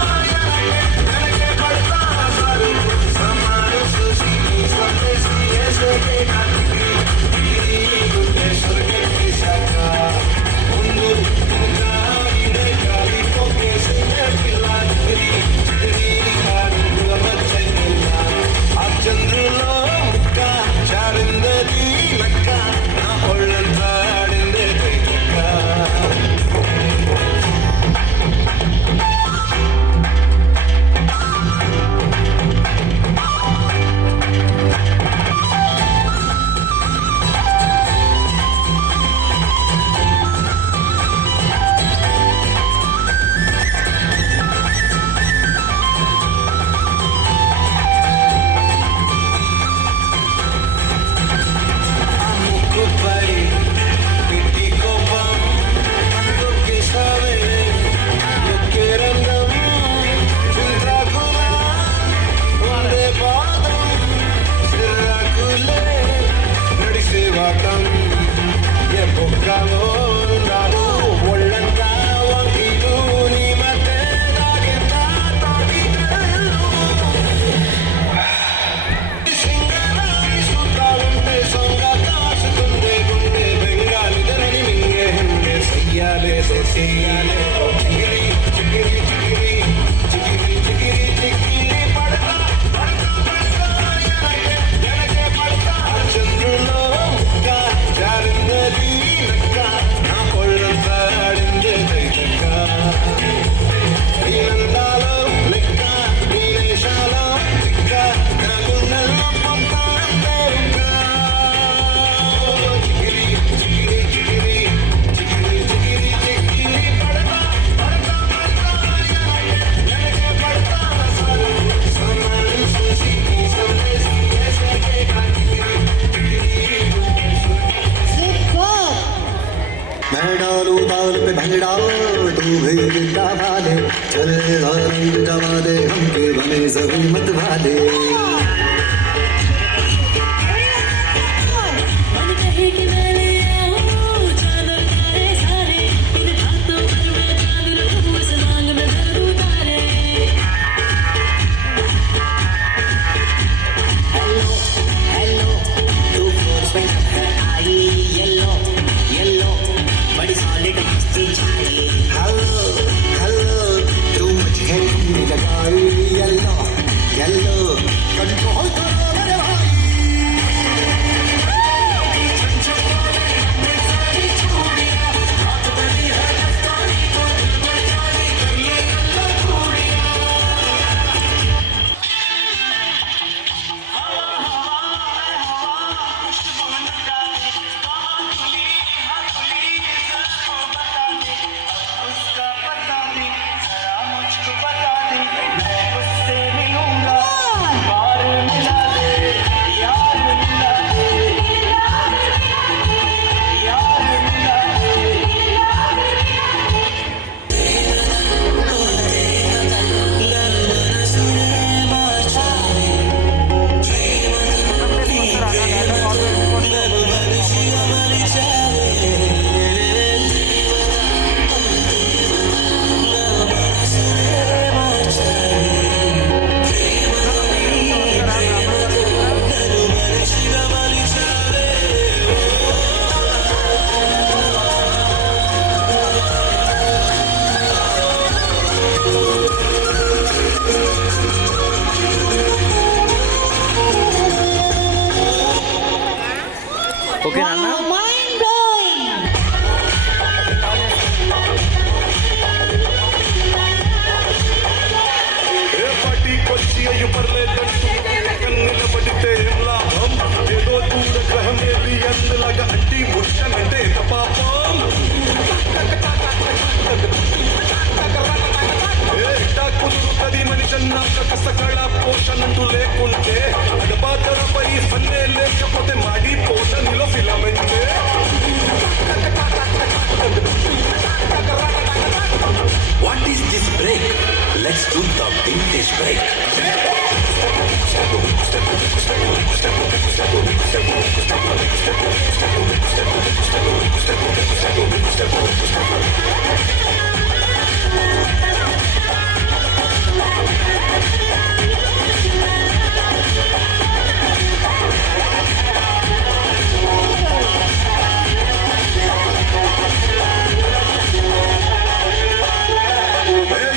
వెనకే పడతా సారు సమారు చూసి స్వదేశీ ఏసోకే కాటికి చంద్రులో ముక్క చారిందది నక్క నా ఒళ్ళంతా ఆడిందే నక్క. ఆ ముక్కుపై పెట్టి కోపం అందుకేసావే ఒకే రంగం చింతాకులా ఉండే పాదం సిర్రాకులే నడిసే వాటం ఏ బొక్కలో నాడు ఒళ్ళంతా వంగిలు నీ మధ్య దాగెంత తాగితేను సింగరాని సుతాలుంటే సొంగ కాసుకుందే గుండె బెంగాలి ధరణి మింగే హెంగే సయ్యాలే సొయ్యాలే చిగిరి చిగిరి చిగిరి చిగిరి చిగిరి చిగిరి పడతా పడతా పడతా వెనకే పడతా చంద్రులో ముక్క జారిందది నక్క నా ఒళ్ళంతా ఆడిందే దైతక్క దీనందాలో లెక్క దీనేశాలో దిక్క నా గుండెల్లో పొత్తానందే ఒక్క చిగిరి చిగిరి చిగిరి చిగిరి చిగిరి చిగిరి పడతా పడతా పడతా వెనకే పడతా సారు సమారు చూసి స్వదేశీ ఏసోకే కాటికి సూపర్. मैं डालूं ताल पे भंगड़ा तू भी गिरता दे चले रंग जमा दे हमके बने सभी मत वाले मन कहे कि मैं ले आऊं चादर तारे सारे इन हाथों पर मैं चांद रखूं इस मांग में जरूर तारे. हेलो हेलो तू फोर्स पे आई येलो येलो बड़ी सॉलिड मस्ती चाहिए हेलो हेलो तू मुझे लगाई येलो येलो ఓకేనా అన్న? Mind blowing. ఏ పార్టీకొచ్చి అయ్యి పర్లేదంటూ నిలబడితే ఏం లాభం? ఏదో దూర గ్రహం ఏది అందులాగా అంటి ముట్టనంటే ఎంత పాపం? ఏటా కుదురుతుంది మనిషన్నాక కసకళ పోషణంటూ లేకుంటే అడబాదరపై ఫన్నే లేకపోతే మాడిపోతనిలో ఫిలమెంటే. What is this break? Let's do the vintage break.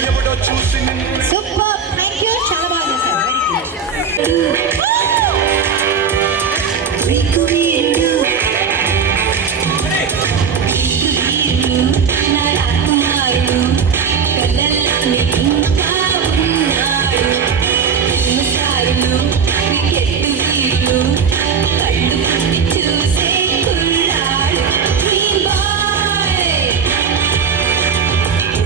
ఎవడో చూసి నిన్ను సూపర్, థ్యాంక్ యూ, చాలా బాగా చేశారు. Very good. వీకు వీరు నా రాకుమారుడు కళ్ళల్లోనే ఇంకా ఉన్నాడు. మసారులు వికెట్టు వీరు కళ్ళు పట్టి చూసే కుర్రాడు. డ్రీమ్ బాయ్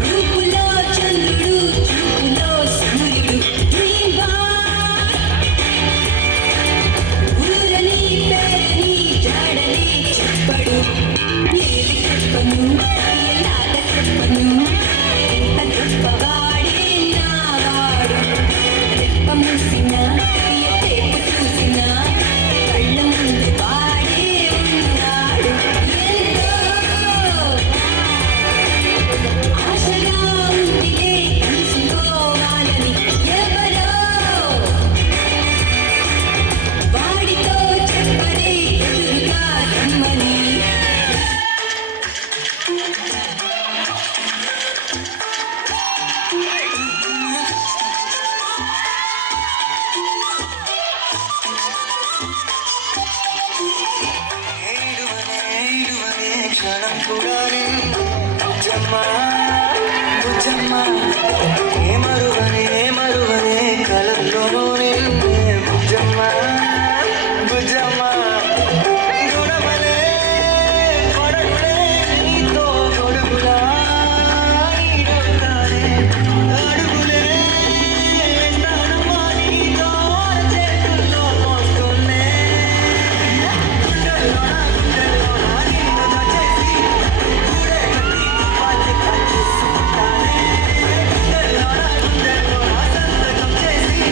రూపులో చంద్రుడు చూపులో సూర్యుడు. డ్రీమ్ బాయ్ ఊరని పేరని జాడని చెప్పడు. ఏది చెప్పను ఎలాగ చెప్పను ఎంత గొప్పవాడే నావాడు. రెప్ప మూసిన తేపు చూసిన కళ్ళ ముందు వాడే ఉన్నాడు. ఎంతో ఆశగా ఉందిలే కలుసుకోవాలని ఎవరో వాడితో చెప్పని ఎదురుగా రమ్మని. ఏడువనే క్షణం కూడా నిన్ను బుజ్జమ్మా బుజ్జమ్మా ఏ మరువనే కలల్లో నిన్నే బుజ్జమ్మా బుజ్జమ్మా గుణమలే కొడకులే నీతో గొడుగులా ఈడొస్తానే అడుగులే వెంటానమ్మా నీతో చేతుల్లో మోస్తున్నే గుండెల్లోన నిన్ను దచేసి గూడే కట్టి వాళ్ళకి కట్టేసుకుంటానే. గుండెల్లోన సంతకం చేసి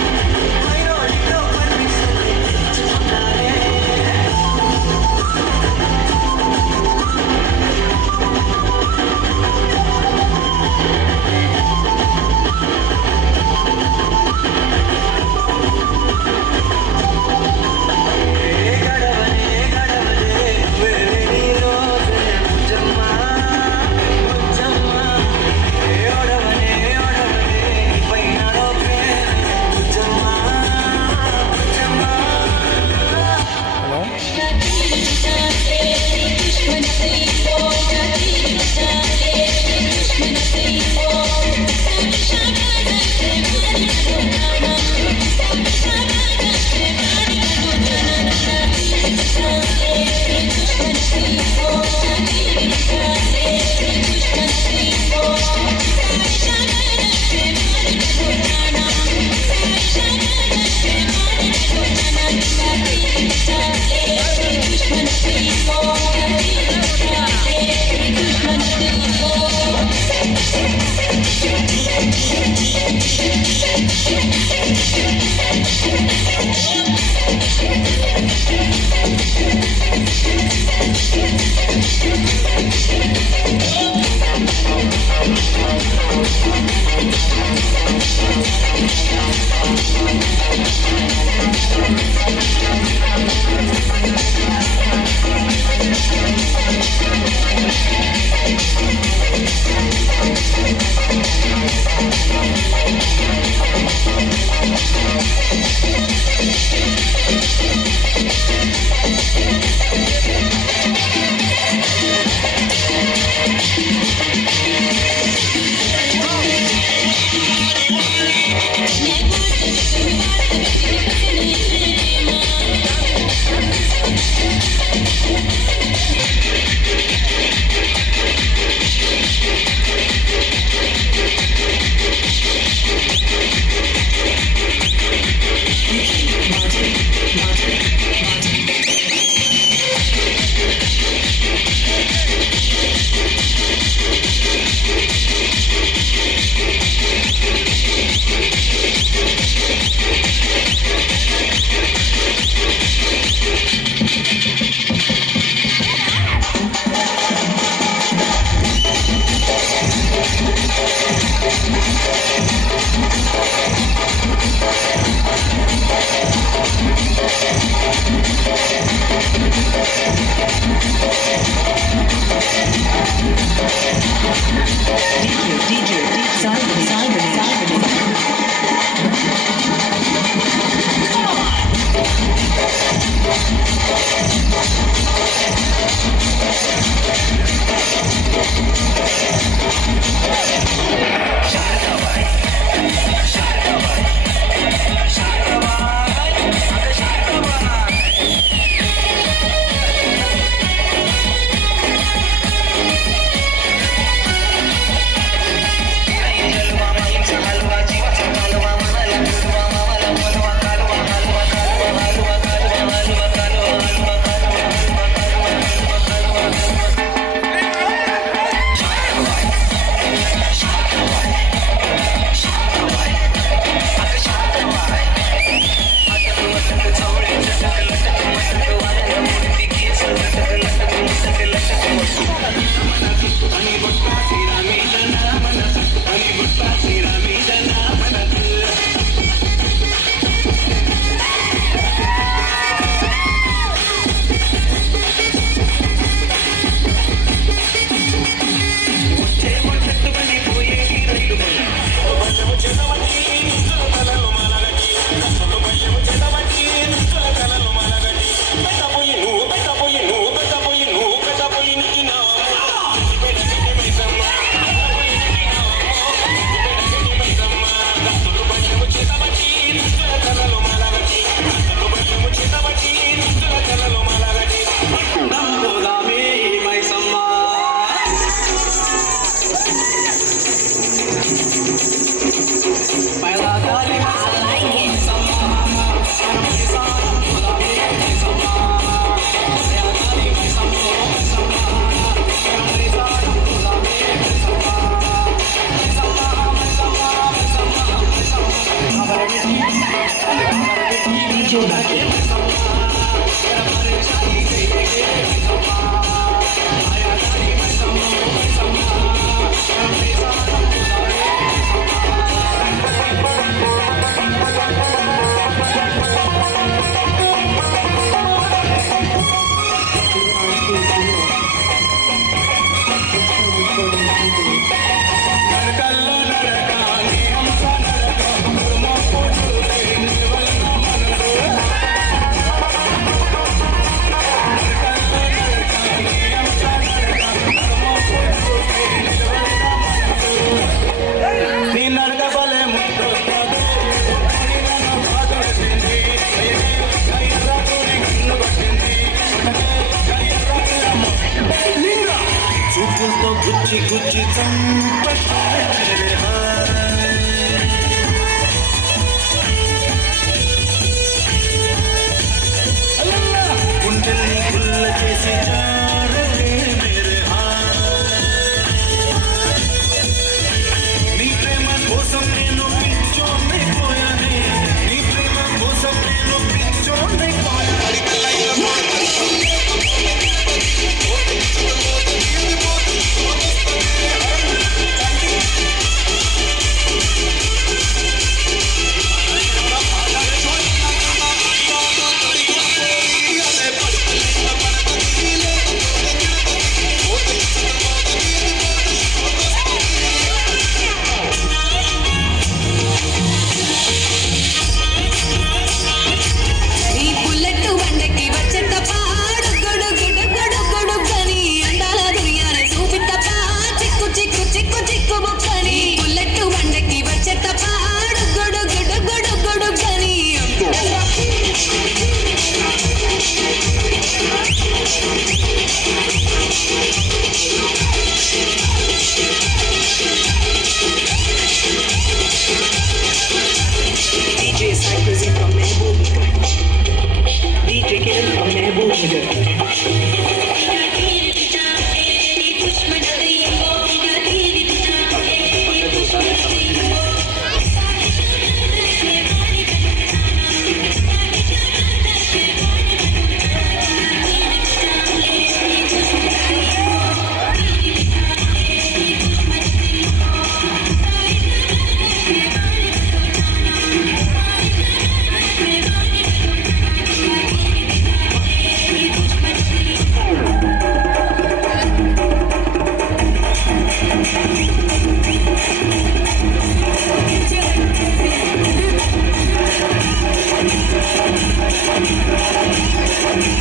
పెట్టి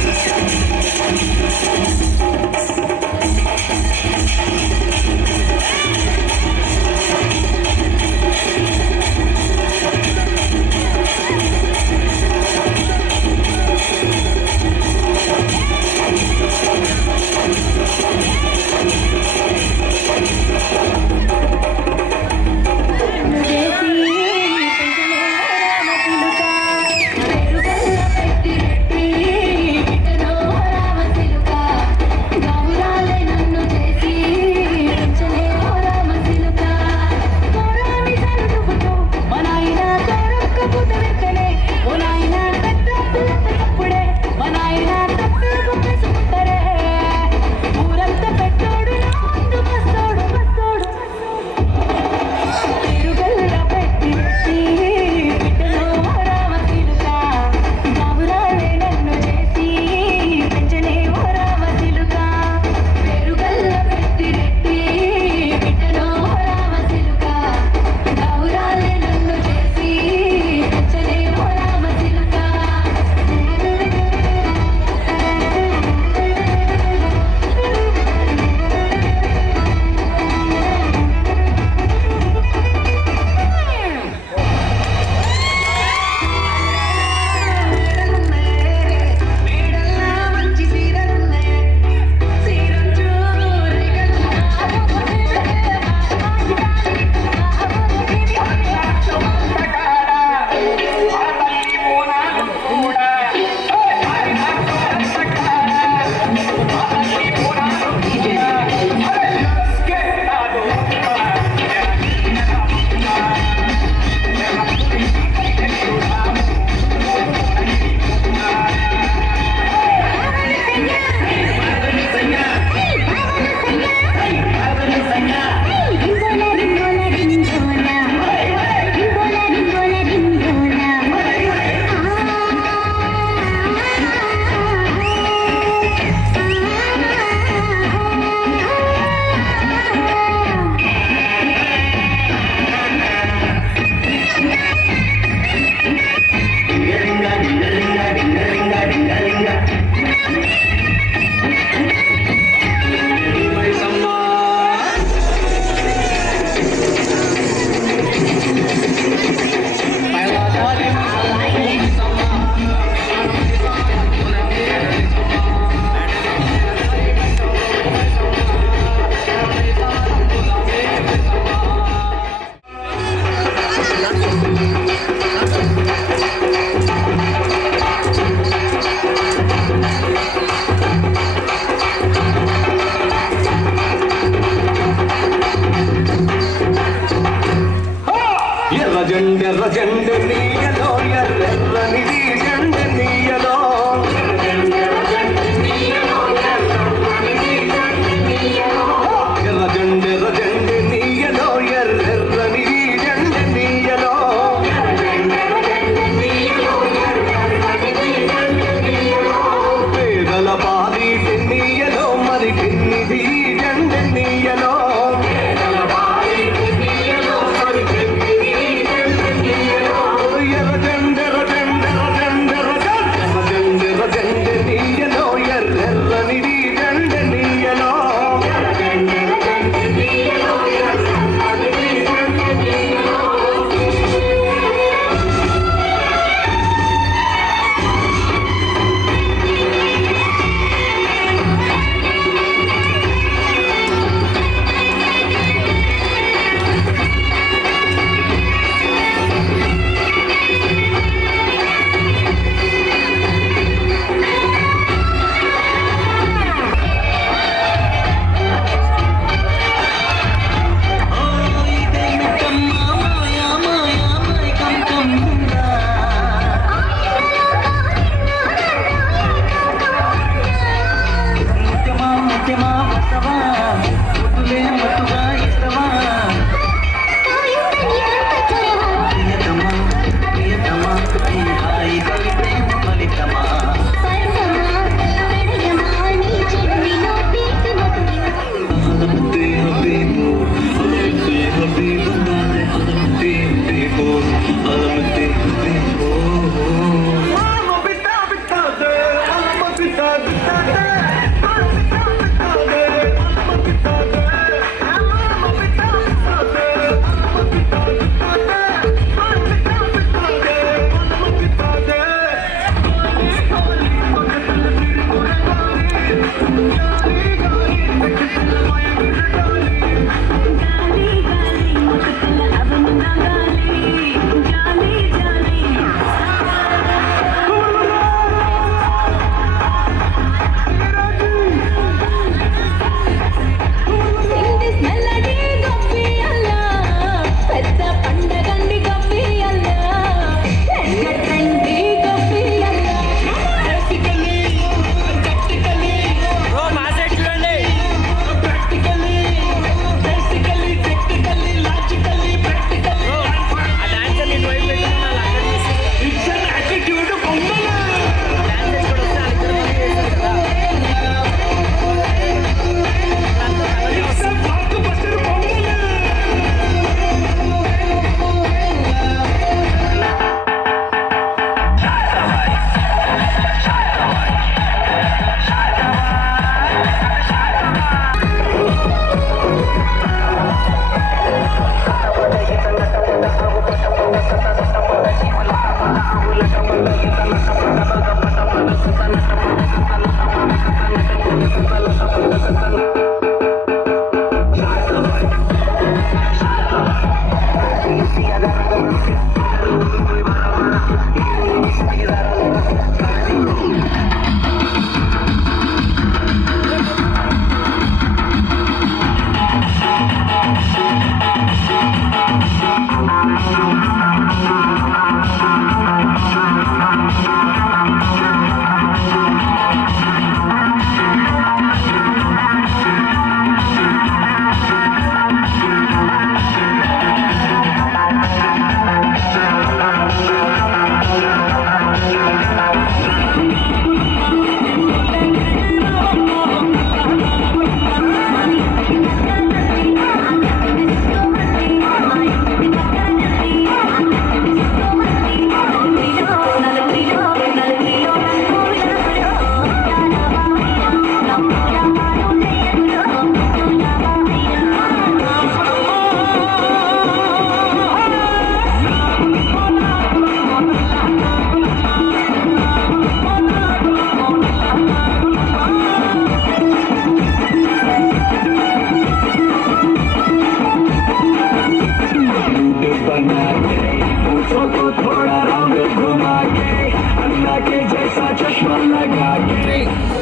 3